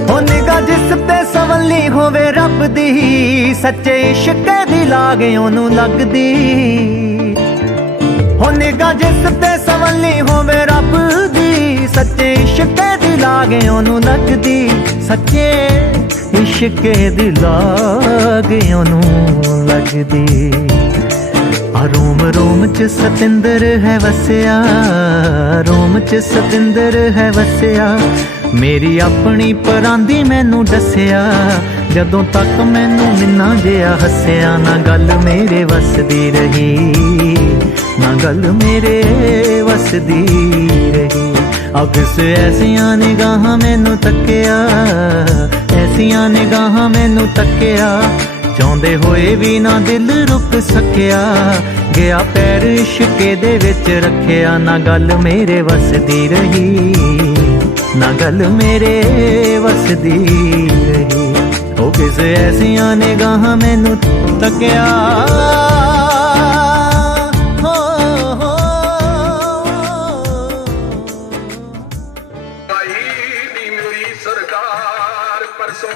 ਹੋ ਨਿਗਾਹ ਜਿਸ ਤੇ ਸਵਲੀ ਹੋਵੇ ਰੱਬ ਦੀ ਸੱਚੇ ਇਸ਼ਕ ਦੀ ਲਾਗ ਉਹਨੂੰ ਲੱਗਦੀ ਹੋ ਨਿਗਾਹ ਜਿਸ ਤੇ ਸਵਲੀ ਹੋਵੇ ਰੱਬ ਦੀ ਸੱਚੇ ਇਸ਼ਕ ਦੀ ਲਾਗ ਉਹਨੂੰ ਲੱਗਦੀ ਸੱਚੇ ਇਸ਼ਕ ਦੀ ਲਾਗ ਉਹਨੂੰ ਲੱਗਦੀ ਆ रोम रोम च सतिंदर है वसिया, रोम च सतिंदर है वसिया। मेरी अपनी परांदी मैनू दसिया, जदों तक मैनू मिन्ना जिहा हसिया। ना गल मेरे वसदी रही, ना गल मेरे वसदी रही। अगस ऐसियां निगाहां मैनू तकिया, ऐसियां निगाहां मैनू तकिया। चाहुंदे होए भी ना दिल रुक सकिया, गया पैर इश्के दे विच रखिया। ना गल मेरे वसदी रही, ना गल मेरे वसदी रही। ओ किस ऐसियां निगाहां मैनू तकिया। सरकार परसों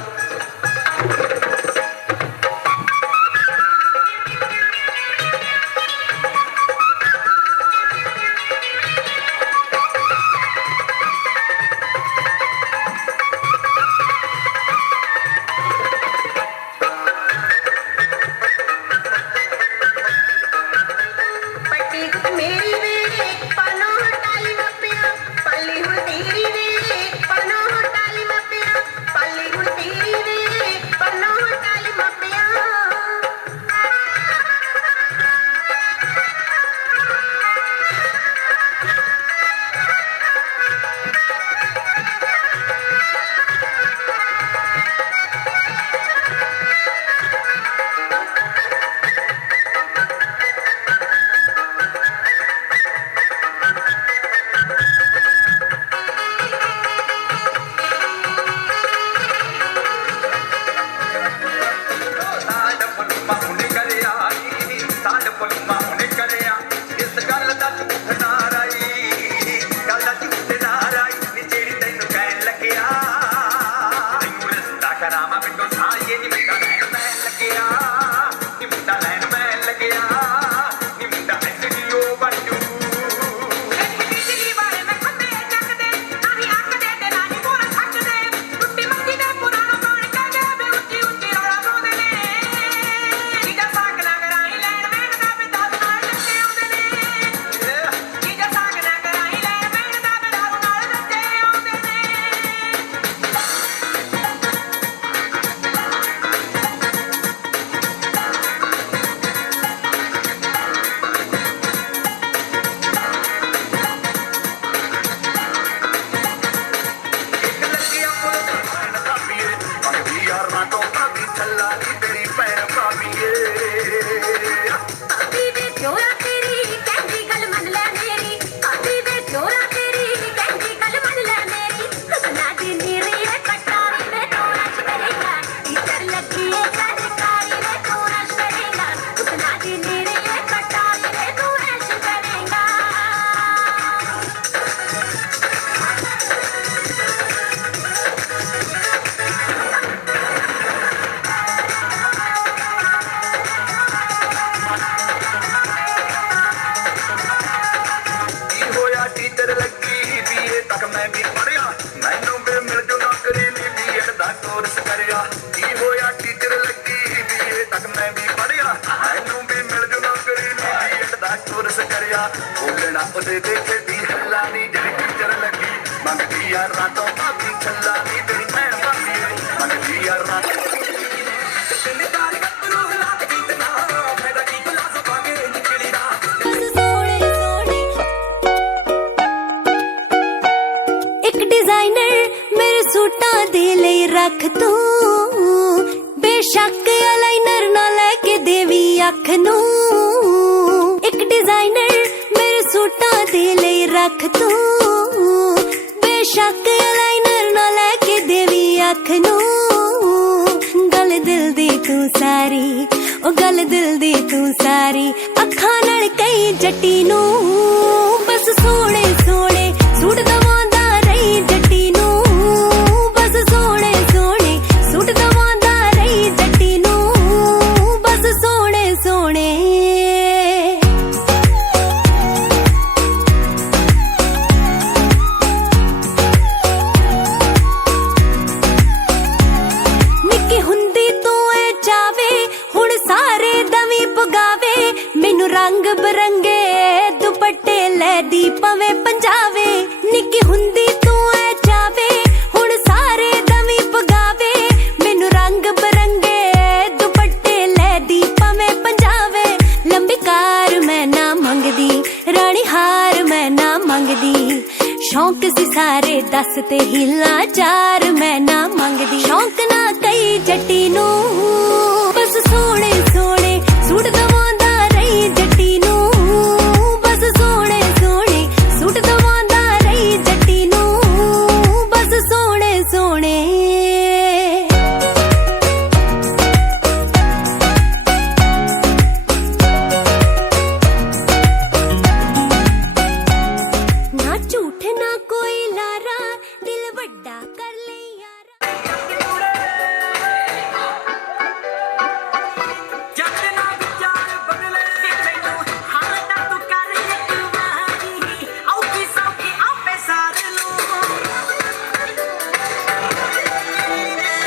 रख तू बेशक अलाइनर ना लेके देवी अख नू। एक डिजाइनर मेरे सूटां दे लई रख तू बेशक अलाइनर ना लेके देवी अख नू। गल दिल दी तू सारी, ओ गल दिल दी तू सारी, अखां नाल कई जट्टी नू। बस सोहणे सोहणे सूट दवांदा रही जट्टी नू। बस सोहणे सोहणे सूट दवांदा रही जट्टी नू। बस सोहणे सोहणे निक्की हुंदी तू ऐ चावे हुण सारे दवी पगावे। मैनू रंग दस ते हिला चार मैं ना मंगदी शौक ना कई जट्टी नू बस सोने सोने सूट दवांदा रही जट्टी नू बस सोने सोने सूट दवांदा रही जट्टी नू बस सोने सोने ना झूठ ना कोई लारा दिल वड्डा कर ले यारा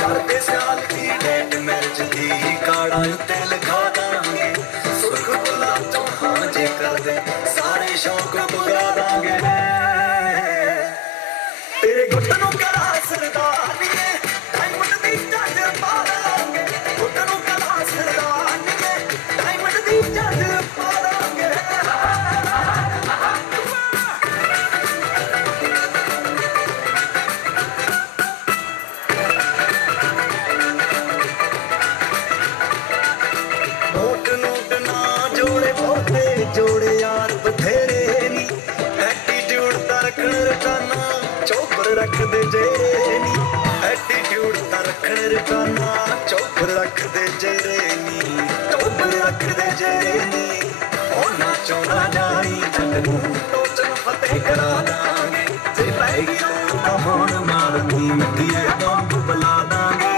ਕਰਦੇ ਸਿਆਲ ਦੀ ਡੇਟ ਮਿਰਚ ਦੀ ਕਾੜਾ ਉੱਤੇ ਲਿਖਾ ਦਾਂਗੇ ਸੁਰਖ ਬੁਲਾ ਤੋਂ ਹਾਂ ਜੇ ਕਰਦੇ ਸਾਰੇ ਸ਼ੌਕ ਪੁਗਾ ਦਾਂਗੇ ਤੇਰੇ ਗੁੱਟ ਨੂੰ ਕਰਾ ਸਰਦਾਨੀਏ ਡਾਇਮੰਡ ਦੀ ਚਾਦਰ ਪਾ ਦਾਂਗੇ ਗੁੱਟ ਨੂੰ ਕਰਾ ਸਰਦਾਨੀਏ ਡਾਇਮੰਡ ਦੀ ਚਾਦਰ ਪਾ ਦਾਂਗੇ ਨੋਟ ਨੋਟ ਨਾ ਜੋੜੇ ਬਹੁਤੇ ਜੋੜੇ ਯਾਰ ਬਥੇਰੇ ਨੀ ਐਟੀਟਿਊਡ ਤਾਂ ਰੱਖਣ ਰਕਾਨਾ ਚੋਪਰ ਰੱਖਦੇ ਜਿਹੜੇ ਨੀ ਐਟੀਟਿਊਡ ਤਾਂ ਰੱਖਣ ਰਕਾਨਾ ਚੋਪਰ ਰੱਖਦੇ ਜਿਹੜੇ ਨੀ ਚੋਪਰ ਰੱਖਦੇ ਜਿਹੜੇ ਨੀ ਉਹਨਾਂ ਚੋਂ ਨਾ ਜਾਈ ਜੱਟ ਨੂੰ ਟੋਚਨ ਫਤਿਹ ਕਰਾ ਦਾਂਗੇ ਜੇ ਪੈ ਗਿਆ ਤਾਂ ਮੋਨ ਮਾਰਦੀ ਮਿੱਟੀਏ ਬੰਬ ਬੁਲਾ ਦਾਂਗੇ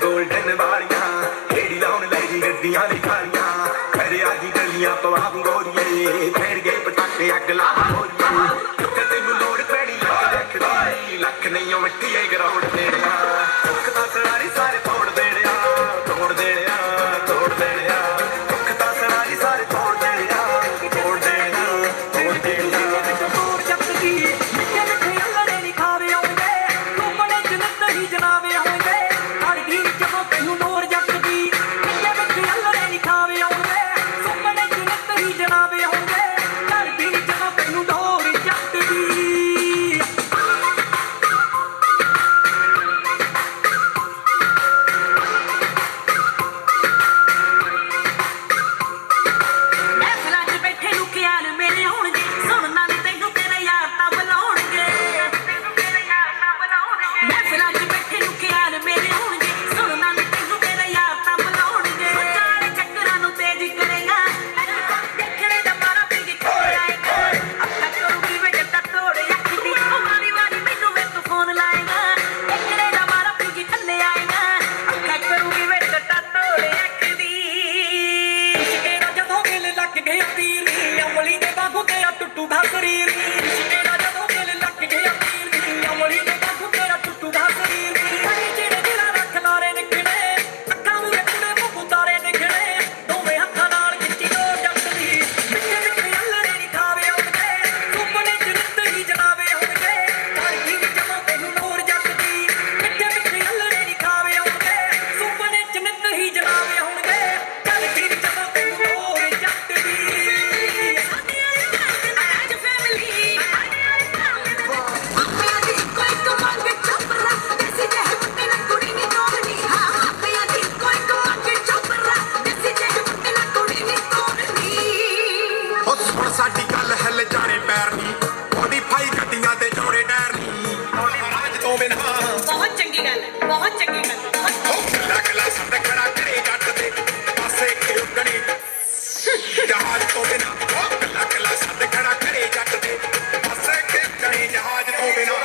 ਗੋਲਡਨ ਵਾਲੀਆਂ ਢੇੜੀ ਲਾਉਣ ਲੈ ਜੀ ਗੱਡੀਆਂ ਦੀ ਖਾਲੀਆਂ ਖਰੇ ਆਜੀ ਗਲੀਆਂ ਪਵਾ ਗੋਰੀਏ ਫੇਰ ਗਏ ਪਟਾਕੇ ਅੱਗ ਲਾ ਗੋਰੀਏ ਕਦੇ ਨੂੰ ਲੋੜ ਪੈਣੀ ਲੱਖ ਲੱਖ ਨਹੀਂ ਉਹ ਮਿੱਟੀਏ ਗਰਾਉਂਡ ਦੇਣਿਆ ਦੁੱਖ ਦਾ ਸਰਾਰੀ ਸਾਰੇ ਤੋੜ ਦੇਣਿਆ ਤੋੜ ਦੇਣਿਆ ਤੋੜ ਦੇਣਿਆ ਦੁੱਖ ਦਾ ਸਰਾਰੀ ਸਾਰੇ ਤੋੜ ਦੇਣਿਆ ਤੋੜ ਦੇਣਿਆ ਤੋੜ ਦੇਣਿਆ ਤੋੜ ਚੱਕਦੀ ਮਿੱਟੇ ਮਿੱਠੇ ਅੱਲੜੇ ਨਹੀਂ ਖਾਵੇ ਆਉਂਦੇ ਤੂੰ ਬੜੇ ਜਨਤ ਹੀ ਜਨਾਵੇ ਆਉਂਦੇ ਜਦੋਂ ਤੈਨੂੰ ਨੋਰ ਜੱਟਦੀ ਮਿੱਟੇ ਮਿੱਠੇ ਅੱਲੜੇ ਨਹੀਂ ਖਾਵੇ ਆਉਂਦੇ ਤੂੰ ਬੜੇ ਜਨਤ ਹੀ ਜਨਾਵੇ ਆਉਂਦੇ ਲੜਦੀ ਜਦੋਂ ਤੈਨੂੰ ਨੋਰ ਜੱਟਦੀ ਮਹਿਫਲਾਂ 'ਚ ਬੈਠੇ ਨੂੰ ਖਿਆਲ ਮੇਰੇ ਹੋਣਗੇ ਸੁਣਨਾ ਨੀ ਤੈਨੂੰ ਤੇਰੇ ਯਾਰ ਤਾਂ ਬੁਲਾਉਣਗੇ ਮਹਿਫਲਾਂ 'ਚ ਬੈਠੇ ਨੂੰ ਖਿਆਲ ਮੇਰੇ ਹੋਣਗੇ ਸੁਣਨਾ ਨੀ ਤੈਨੂੰ ਤੇਰੇ ਯਾਰ ਤਾਂ ਬੁਲਾਉਣਗੇ ਚਾਰ ਚੱਕਰਾਂ ਨੂੰ ਤੇਜ਼ ਕਰੇਗਾ ਦੇਖਣੇ ਦਾ ਮਾਰਾ ਸਾਡੀ ਗੱਲ ਹਿੱਲ ਜਾਣੇ ਪੈਰ ਨੀ ਮੋਡੀਫਾਈ ਗੱਡੀਆਂ ਦੇ ਜੋੜੇ ਟਾਇਰ ਨੀ ਰਾਜ ਤੋਂ ਬਿਨਾਂ ਬਹੁਤ ਚੰਗੀ ਗੱਲ ਹੈ, ਬਹੁਤ ਚੰਗੀ ਗੱਲ ਹੈ। ਕੱਲਾ ਕੱਲਾ ਸੰਦ ਖੜਾ ਕਰੇ ਜੱਟ ਦੇ ਪਾਸੇ ਖੇਡਣੀ ਜਹਾਜ਼ ਤੋਂ ਬਿਨਾਂ ਕੱਲਾ ਕੱਲਾ ਸੰਦ ਖੜਾ ਕਰੇ ਜੱਟ ਦੇ ਪਾਸੇ ਖੇਡਣੀ ਜਹਾਜ਼ ਤੋਂ ਬਿਨਾਂ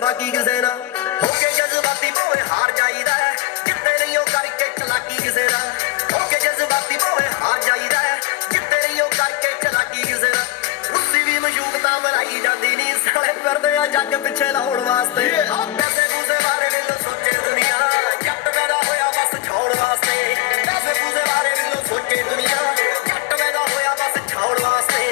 ਬਾਕੀ ਕਿਸੇ ਨਾ ਹੋ ਕੇ ਜਜ਼ਬਾਤੀ ਭਾਵੇਂ ਹਾਰ ਜਾਈਦਾ ਜਿੱਤੇ ਨਹੀਂ ਉਹ ਕਰਕੇ ਚਲਾਕੀ ਕਿਸੇ ਦਾ ਹੋ ਕੇ ਜਜ਼ਬਾਤੀ ਭਾਵੇਂ ਹਾਰ ਜਾਈਦਾ ਜਿੱਤੇ ਨਹੀਂ ਉਹ ਕਰਕੇ ਚਲਾਕੀ ਕਿਸੇ ਦਾ ਰੁੱਸੀ ਵੀ ਮਸ਼ੂਕ ਤਾਂ ਮਰਾਈ ਜਾਂਦੀ ਨਹੀਂ ਸਾਲੇ ਫਿਰਦੇ ਆ ਜੱਗ ਪਿੱਛੇ ਲਾਉਣ ਵਾਸਤੇ ਪੈਸੇ ਪੂਸੇ ਬਾਰੇ ਮੈਨੂੰ ਸੋਚੇ ਦੁਨੀਆ ਜੱਟ ਮੇਰਾ ਹੋਇਆ ਬਸ ਛਾਉਣ ਵਾਸਤੇ ਪੈਸੇ ਪੂਸੇ ਬਾਰੇ ਮੈਨੂੰ ਸੋਚੇ ਦੁਨੀਆ ਜੱਟ ਮੇਰਾ ਹੋਇਆ ਬਸ ਛਾਉਣ ਵਾਸਤੇ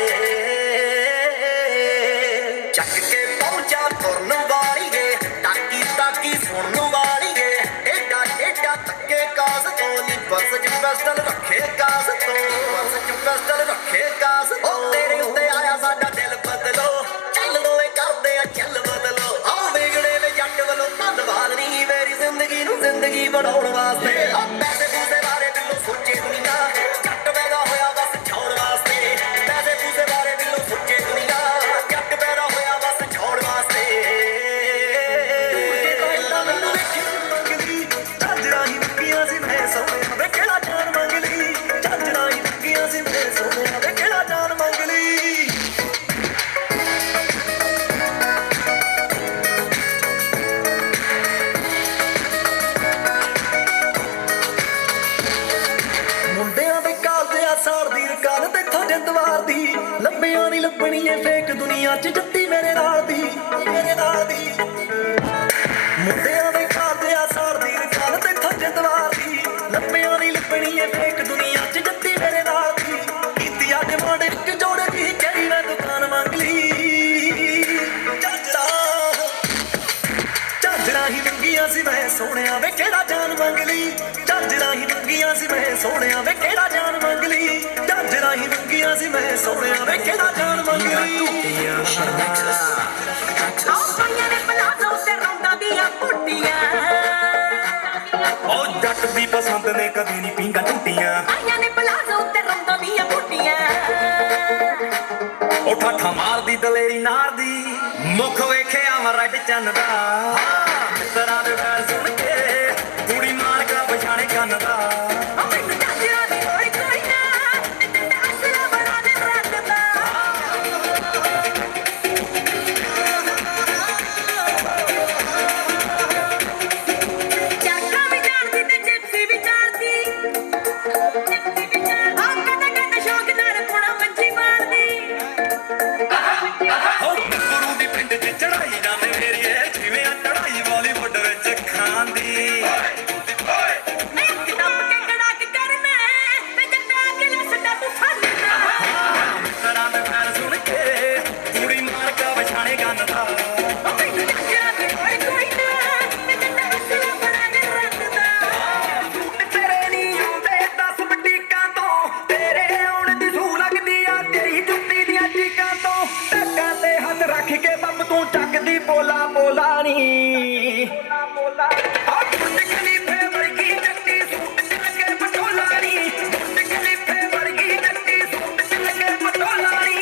ਚੱਕ ਕੇ ਪਹੁੰਚਾ ਤੁਰਨ ਵਾਲੀ ਗੇ ਤਾਕੀ ਸੁਣਨ ਵਾਲੀ ਗੇ ਏਡਾ ਏਡਾ ਤੱਕੇ ਕਾਸ ਤੋਂ ਨੀ ਬਸ ਚ ਪਿਸਟਲ ਰੱਖੇ ਕਾਸ ਤੋਂ ਬਸ ਚ ਪਿਸਟਲ ਰੱਖੇ ਕਾਸ ਤੋਂ ਤੇਰੇ ਉੱਤੇ ਆਇਆ ਸਾਡਾ ਦਿਲ ਬਦਲੋ ਚੱਲ ਦੋਏ ਕਰਦੇ ਆ ਚੱਲ ਬਦਲੋ ਆਹ ਵਿਗੜੇ ਵੇ ਜੱਟ ਵੱਲੋਂ ਧੰਨਵਾਦ ਨਹੀਂ ਮੇਰੀ ਜ਼ਿੰਦਗੀ ਨੂੰ ਜ਼ਿੰਦਗੀ ਬਣਾਉਣ ਵਾਸਤੇ ਪੈਸੇ ਪੂਸੇ ਬਾਰੇ ਮੈਨੂੰ ਸੋਚੇ ਦੁਨੀਆ ਜੱਟ ਪੈਦਾ ਹੋਇਆ ਬਸ ਛਾਉਣ ਵਾਸਤੇ ਪੈਸੇ ਪੂਸੇ ਬਾਰੇ ਮੈਨੂੰ ਸੋਚੇ ਦੁਨੀਆ ਜੱਟ ਪੈਦਾ ਹੋਇਆ ਬਸ ਛਾਉਣ ਵਾਸਤੇ ਝਾਂਜਰਾਂ ਹੀ ਮੰਗੀਆਂ ਸੀ ਮੈਂ ਸੋਹਣਿਆ ਵੇ ਕਿਹੜਾ ਜਾਨ ਮੰਗ ਲਈ ਝਾਂਜਰਾਂ ਹੀ ਮੰਗੀਆਂ ਸੀ ਮੈਂ ਸੋਹਣਿਆ ਵੇ ਕਿਹੜਾ ਜਾਨ ਮੰਗ ਲਈ ਮੁੰਡਿਆਂ ਦੇ ਕਾਲਦੇ ਆ ਸਾੜ ਦੀ ਰਕਾਨ ਤੇਥੋਂ ਜਿੰਦਵਾਰ ਦੀ ਲੱਭਿਆਂ ਨਹੀਂ ਲੱਭਣੀ ਏ ਫੇਕ ਦੁਨੀਆ ਚ ਜੱਤੀ ਮੇਰੇ ਨਾਲ ਦੀ ਮੁੰਡਿਆਂ ਦੇ ਕਾਲਦੇ ਆ ਸਾੜ ਦੀ ਰਕਾਨ ਤੇਥੋਂ ਜਿੰਦਵਾਰ ਦੀ ਲੱਭਿਆਂ ਨਹੀਂ ਲੱਭਣੀ ਏ ਫੇਕ ਦੁਨੀਆ ਚ ਜੱਤੀ ਮੇਰੇ ਨਾਲ ਦੀ ਕੀਤੀ ਅੱਜ ਮੋੜ ਇੱਕ ਜੋੜੇ ਦੀ ਕਹੀ ਮੈਂ ਦੁਕਾਨ ਮੰਗ ਲਈ ਝਾਂਜਰਾਂ ਹੀ ਮੰਗੀਆਂ ਸੀ ਮੈਂ ਸੋਹਣਿਆ ਵੇ ਕਿਹੜਾ ਜਾਨ ਮੰਗ ਲਈ ਝਾਂਜਰਾਂ ਹੀ ਮੰਗੀਆਂ ਸੀ ਮੈਂ ਸੋਹਣਿਆ ਵੇ ਕਿਹੜਾ ਜਾਨ ਮੰਗ ਲਈ ਝਾਂਜਰਾਂ ਹੀ ਮੰਗੀਆਂ ਸੀ ਮੈਂ ਸੋਹਣਿਆ ਵੇ ਕਿਹੜਾ ਜਾਨ ਮੰਗ ਲਈ ਆਹ ਪਾਈਆਂ ਨੇ ਪਲਾਜ਼ੋ ਤੇ ਰੌਂਦਾਂ ਦੀਆਂ ਕੁੱਟੀਆਂ ਉਹ ਜੱਟ ਦੀ ਪਸੰਦ ਨੇ ਕਦੀ ਨਹੀਂ ਪੀਂਗਾ ਝੁੱਟੀਆਂ ਪਾਈਆਂ ਨੇ ਪਲਾਜ਼ੋ ਤੇ ਰੌਂਦਾਂ ਦੀਆਂ ਕੁੱਟੀਆਂ ਉਹ ਠਾਠਾ ਮਾਰਦੀ ਦਲੇਰੀ ਨਾਰ ਦੀ ਮੁਖ ਵੇਖਿਆ ਮੈਂ ਰੈਡ ਚੰਨ ਦਾ ਮਿੱਤਰਾਂ ਦੇ ਵੈਰ ਸੁਣ ਕੇ ਕੁੜੀ ਮਾਲਕਾ ਪਛਾਣੇ ਕੰਨ ਦਾ ਮੈਨੂੰ ਝਾਂਜਰਾਂ ਦੀ ਕੋਈ ਕੋਈ ਨਾ ਅਸਲਾ ਬਣਾ ਦੇ ਰੱਤ ਦਾ ਚਾਕਾ ਵੀ ਜਾਣਦੀ ਤੇ ਜਿਪਸੀ ਵੀ ਜਾਣਦੀ ਆਹ ਕਦੇ ਸ਼ੌਕ ਨਾਲ ਪੁਣਾ ਮੰਜੀ ਮਾਰਦੀ ਹੋ ਗੁਰੂ ਦੀ ਪਿੰਡ 'ਚ ਚੜਾਈ ਜਾਂਦੇ ਮੇਰੀਏ ਜਿਵੇਂ ਆ ਚੜਾਈ ਬਾਲੀਵੁੱਡ ਵਿੱਚ ਖਾਂਦੀ ਮੈਂ ਕਿਤਾਬ ਕੇ ਕੜਾਕ ਕਰਨਾ ਮੈਂ ਜੱਟਾ ਕਿਲਾ ਸੱਡਾ ਤੂੰ ਫੜਨਾ ਮਿੱਤਰਾਂ ਦੇ ਵੈਰ ਸੁਣ ਕੇ ਕੁੜੀ ਮਾਲਕਾ ਪਛਾਣੇ ਕੰਨ ਦਾ ਮੈਨੂੰ ਝਾਂਜਰਾਂ ਦੀ ਕੋਈ ਕੋਈ ਨਾ ਮੈਂ ਜੱਟਾ ਅਸਲਾ ਬਣਾ ਦੇ ਰੱਤ ਦਾ ਤੇਰੇ ਨਹੀਂ ਆਉਂਦੇ 10 ਬਟੀਕਾਂ ਤੋਂ ਤੇਰੇ ਆਉਣ ਦੀ ਸੂ ਲੱਗਦੀ ਆ ਤੇਰੀ ਜੁੱਤੀ ਦੀਆਂ ਚੀਕਾਂ ਤੋਂ ਟੱਕਾਂ ਤੇ ਹੱਥ ਰੱਖ ਕੇ ਬੰਬ ਤੂੰ ਚੱਕਦੀ ਬੋਲਾ ਬੋਲਾ ਨੀ ਆ ਟੁੱਟ ਖਲੀਫੇ ਵਰਗੀ ਜੱਟੀ ਸੂਟ ਚ ਲੱਗੇ ਪਟੋਲਾ ਨੀ ਟੁੱਟ ਖਲੀਫੇ ਵਰਗੀ ਜੱਟੀ ਸੂਟ ਚ ਲੱਗੇ ਪਟੋਲਾ ਨੀ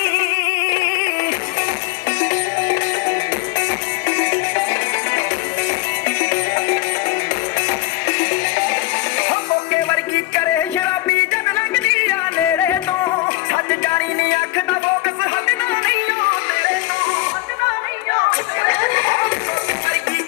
ਮੌਕੇ ਵਰਗੀ ਕਰੇ ਸ਼ਰਾਬੀ ਜਨ ਲੰਘਦੀ ਆ ਨੇੜੇ ਤੋਂ ਸੱਚ ਜਾਣੀ ਨੀ ਅੱਖ ਦਾ ਫੋਕਸ ਹੱਟਦਾ ਨਹੀਂ ਓ ਤੇਰੇ ਤੋਂ ਹੱਟਦਾ ਨਹੀਂ ਓ ਵਰਗੀ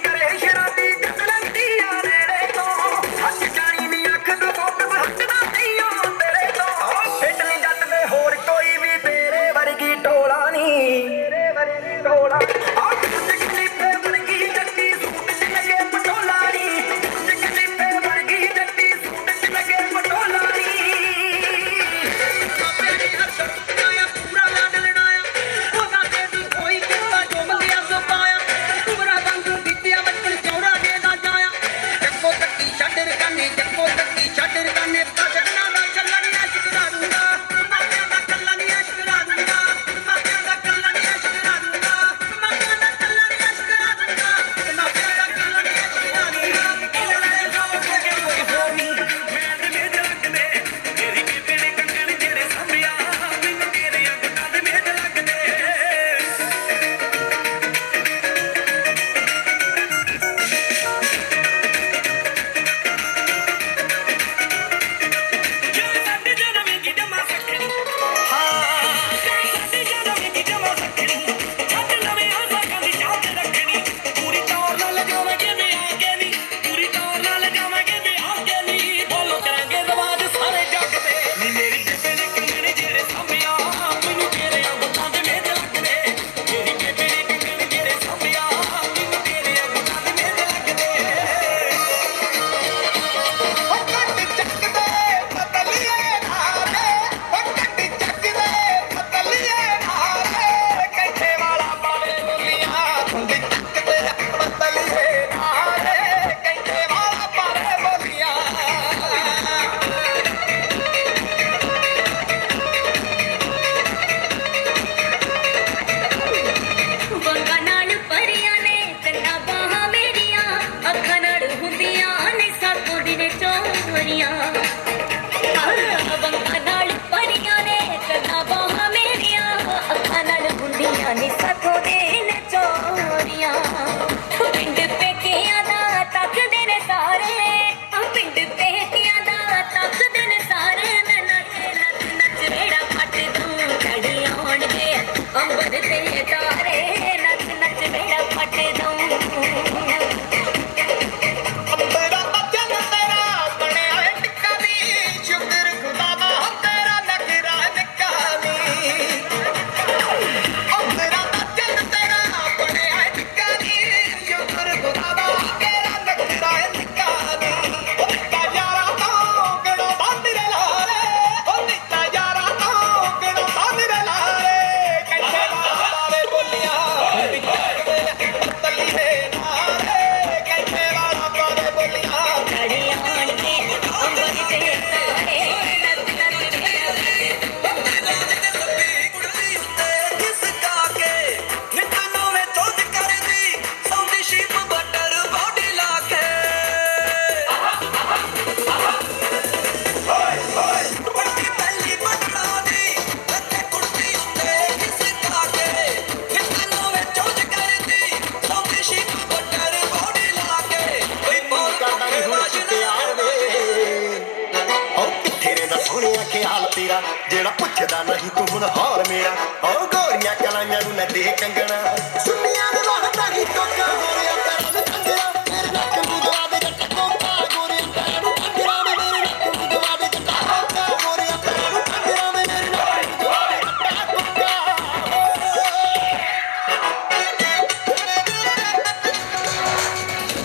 तेरा नहीं तू हुण हार मेरा ओ गोरियां कलाइयां नूं मैं दे कंगना सुनिया ने वाहता ही टोका गोरियां पैरां नूं कंगना मेरे नक नूं दवावे जट्टा कोका गोरियां पैरां नूं कंगना मेरे नक नूं दवावे जट्टा कोका गोरियां पैरां नूं कंगना मेरे नक नूं दवावे जट्टा कोका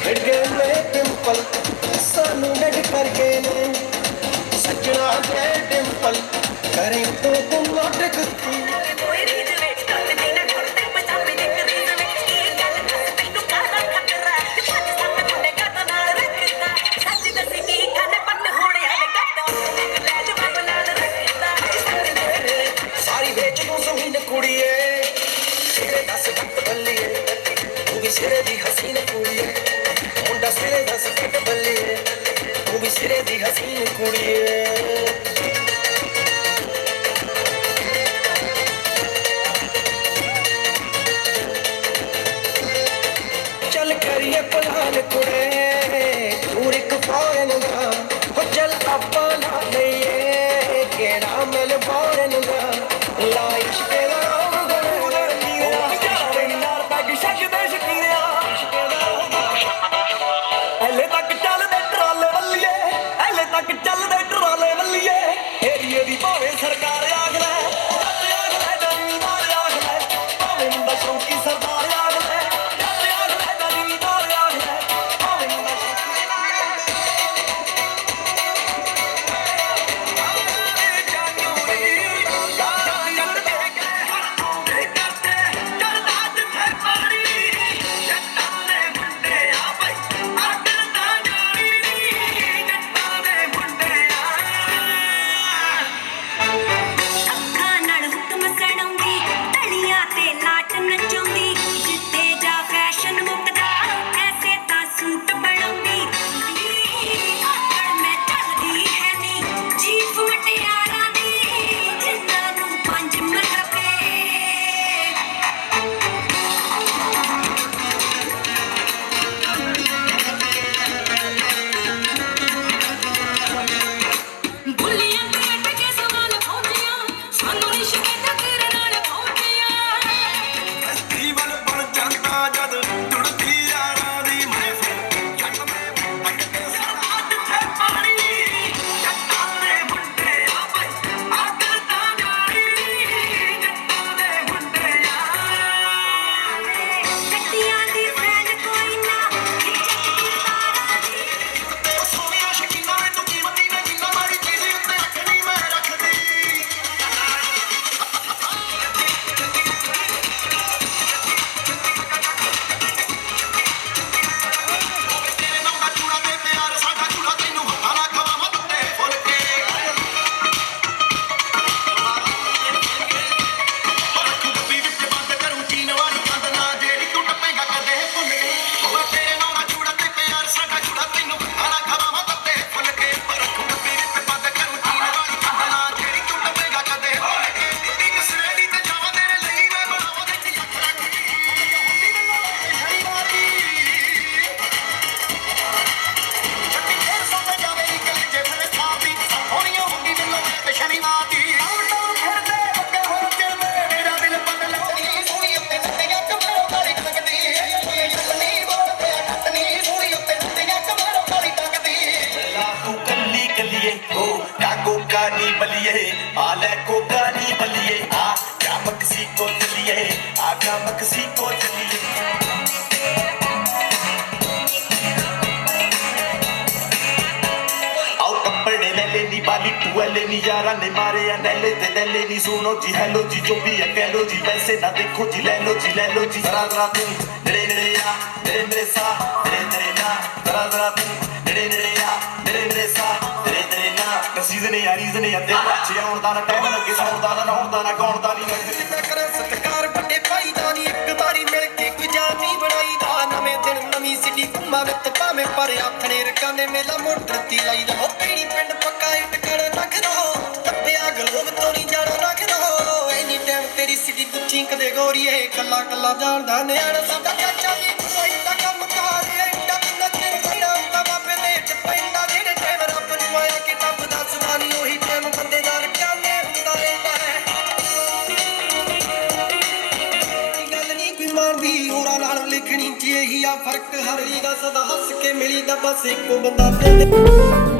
हिट गए में डिंपल सानू मिट कर गए ने सजना दे डिंपल करें तो तुम लौट गई ਕੋਈ ਰੀਤ ਵਿੱਚ ਤੱਕ ਨਹੀਂ ਨਾ ਘੁੱਟਦੇ ਪੰਜਾਬੀ ਦੀ ਰੀਤ ਵਿੱਚ ਕੀ ਗੱਲ ਦੱਸ ਤੈਨੂੰ ਕਾਹਦਾ ਖਤਰਾ ਤੇ ਪੰਜ ਸੱਤ ਮੁੰਡੇ ਕਾਹਦਾ ਨਾਲ ਰੱਖਦਾ ਸੱਚ ਦੱਸੀ ਕੀ ਕੰਨ ਪੰਨ ਹੋਣਿਆ ਦੇ ਕੱਟੋਂ ਲੈ ਜਵਾਬ ਨਾਲ ਰੱਖਦਾ सारी बेच तू जमीन कुड़िए तेरे 10 घंट बल्लिए तू भी सिरे दी हसीन कुड़िए मुंडा सिरे 10 घंट बल्लिए तू भी सिरे दी हसीन कुड़िए चल करिए पलान कुड़े दूर एक फॉरन दा हो चल आपा ला लईए केड़ा मिल फॉरन दा ला इश्क दा राम गले नीरा जावे नार बैग शक दे शकीरा इश्क दा हले तक चलदे ट्राले वल्लिए हले तक चलदे ट्राले वल्लिए एरिए दी भावे सरकार आग ले जमींदार आग ले भावे मुंडा शौकी सरदार आग ले ਅੱਖਾਂ ਨਾਲ ਹੁਕਮ ਸੁਣਾਉਂਦੀ ਤਲੀਆਂ ਤੇ ਨਾਚ ਨਚਾਉਂਦੀ ਜਿੱਤੇ ਜਾ ਫੈਸ਼ਨ ਮੁੱਕਦਾ ਐਸੇ ਤਾਂ ਸੂਟ ਬਣਾਉਂਦੀ ਆਕੜ ਮੈਂ ਚੱਲਦੀ ਹੈ ਨੀ ਜੀਫ ਮਟਿਆਰਾਂ ਦੀ ਜਿਨ੍ਹਾਂ ਨੂੰ 5 ਮਰਬੇ ਬੁੱਲੀਆਂ ਤੇ ਅੱਟ ਕੇ ਸਵਾਲ ਪਹੁੰਚੀਆਂ ਸਾਨੂੰ ਰਿਸ਼ਤੇ ਤੇਰੇ ਨਾਲ ਪਹੁੰਚੀਆਂ ਹਸਤੀ ਵੱਲ ਬਣ ਜਾਂਦਾ ਜਦ ਟੁੱਟਦੀ ਯਾਰਾਂ ਦੀ ਮਹਿਫਿਲ ਜੱਟ ਮੈਂ ਪੱਟ ਕੇ ਸਾਡਾ ਤੇ ਪਾਣੀ ਜੱਟਾਂ ਦੇ ਮੁੰਡੇ ਆ ਬਈ ਆਦਰ ਤਾਂ ਜਾਣੀ ਜੱਟਾਂ ਦੇ ਮੁੰਡੇ ਆ ਗੱਡੀਆਂ ਦੀ ਫੈਨ ਕੋਈ ਨਾ ਇੱਜ਼ਤ ਕਿਰਦਾਰਾਂ ਦੀ ਤੇ ਉਹ ਸੋਹਣੀਆਂ ਸ਼ਕੀਨਾ ਮੈਨੂੰ ਕੀਮਤੀ ਨੇ ਜਿੰਨਾ ਮਾਰੀ ਚੀਜ਼ ਉੱਤੇ ਅੱਖ ਨਹੀਂ ਮੈਂ ਰੱਖਦੀ ਤੇਰੇ ਨਾਲ ਦਾ ਚੂੜਾ ਤੇ ਪਿਆਰ ਸਾਡਾ ਚੂੜਾ ਤੈਨੂੰ ਹੱਥਾਂ ਨਾਲ ਖਵਾਵਾਂ ਤੱਤੇ ਫੁੱਲ ਕੇ ਰੱਖੂ ਡੱਬੀ ਵਿੱਚ ਬੰਦ ਕਰੂ ਚੀਨ ਵਾਲੀ ਕੰਧ ਨਾ ਜਿਹੜੀ ਤੂੰ ਟੱਪੇਗਾ ਕਦੇ ਭੁੱਲ ਕੇ ਉਹ ਤੇਰੇ ਨਾਲ ਦਾ ਚੂੜਾ ਤੇ ਪਿਆਰ ਸਾਡਾ ਚੂੜਾ ਤੈਨੂੰ ਹੱਥਾਂ ਨਾਲ ਖਵਾਵਾਂ ਤੱਤੇ ਫੁੱਲ ਕੇ ਰੱਖੂ ਡੱਬੀ ਵਿੱਚ ਬੰਦ ਕਰੂ ਚੀਨ ਵਾਲੀ ਕੰਧ ਨਾ ਜਿਹੜੀ ਤੂੰ ਟੱਪੇਗਾ ਕਦੇ ਭੁੱਲ ਕੇ ਇੱਕ ਸਵੇਰੀ ਤੇ ਜਾਵਾਂ ਤੇਰੇ ਲਈ ਮੈਂ ਬਣਾਵਾਂ ਤੇ ਅੱਖ ਰੱਖਦੀ ਹੁੰਦੀ ਮੈਨੂੰ ਸ਼ਨੀ ਮਾਰਦੀ ਛੱਡੀ ਫੇਰ ਸੌਂਦਾ ਜਾਵੇ ਨੀ ਕਲੇਜੇ ਮੇਰੇ ਸਾਥੀ ਸੋਹਣੀਆਂ ਹੁੰਦੀ ਮੈਨੂੰ ਤੇ ਸ਼ਨੀ ਮਾਰਦੀ ਆਉਂ ਫਿਰਦੇ ਬੱਗੇ ਹੋ ਚੱਲਦੇ ਮੇਰਾ ਦਿਲ ਬਦਲ ਲੱਗੀ ਸੋਹਣੀ ਉੱਤੇ ਟੱਟੀਆਂ ਕਮਰੋਂ ਕਾਲੀ ਤੱਕਦੀ ਆਪਣੀ ਬੋਲਦੇ ਟੱਟਣੀ ਸੋਹਣੀ ਉੱਤੇ ਟੱਟੀਆਂ ਕਮਰੋਂ ਕਾਲੀ ਤੱਕਦੀ ਲਾਹੂ ਕੱਲੀ ਕੱਲੀਏ ਓ ਕਾਗੋ ਕਾਨੀ ਬਲੀਏ ਆ ਲੈ ਕੋਕਾ ਨੀ ਬਲੀਏ ਆ ਜਾ ਮਕਸੀ ਕੋ ਚਲੀਏ ਆ ਜਾ ਮਕਸੀ ਕੋ ਚਲੀਏ आओ कपड़े ले लेनी बाली टुएले नी यारा ने मारे या नैले ते नैले नी सुनो जी हेलो जी जो भी है कह लो जी वैसे ना देखो जी ले लो जी जरा जरा तू नड़े नड़े या नड़े नड़े सा नड़े नड़े ना जरा जरा तू नड़े नड़े या नड़े नड़े सा नड़े नड़े ना सीजन या रीजन या ते बच्चे आउण दा ना टाइम लगे सौण दा ना नहाउण दा ना गाउण दा नी मैं कर सत्कार बड़े भाई दा नी एक बारी मिल के कोई जान नहीं बनाई दा नਵੇਂ दिन नवी सिटी घुमा वित भाਵੇਂ पर आखणे रकाने मेला मोटर ती लाई दा पीड़ी पिंड पक्का इट कर रख दो टप्पिया गलोब तो नहीं जानो रख दो एनी टाइम तेरी सिटी पुੱਛੀ ਕਦੇ ਗੋਰੀਏ ਕੱਲਾ ਕੱਲਾ ਜਾਣਦਾ ਨਿਆਣਾ ਸਾਡਾ ਚਾਚਾ ਜੀ ਕੋਈ ਕੰਮ ਕਾਰ ਐਡਾ ਨੱਚੇ ਜਿਹੜਾ ਤਾਂ ਬਾਬੇ ਦੇ ਚ ਪੈਂਦਾ ਜਿਹੜੇ ਟਾਈਮ ਰੱਬ ਨੂੰ ਆਇਆ ਕਿ ਟੱਪ ਦੱਸਦਾ ਨਹੀਂ ਉਹੀ ਟਾਈਮ ਬੰਦੇ ਦਾ ਰਕਾਨੇ ਹੁੰਦਾ ਰਹਿੰਦਾ ਫਰਕ ਹਰ ਲੀ ਦਾ ਸਦਾ ਹੱਸ ਕੇ ਮਿਲੀ ਦਾ ਬਸ ਇੱਕੋ ਬੰਦਾ ਦਿਲ ਦੇ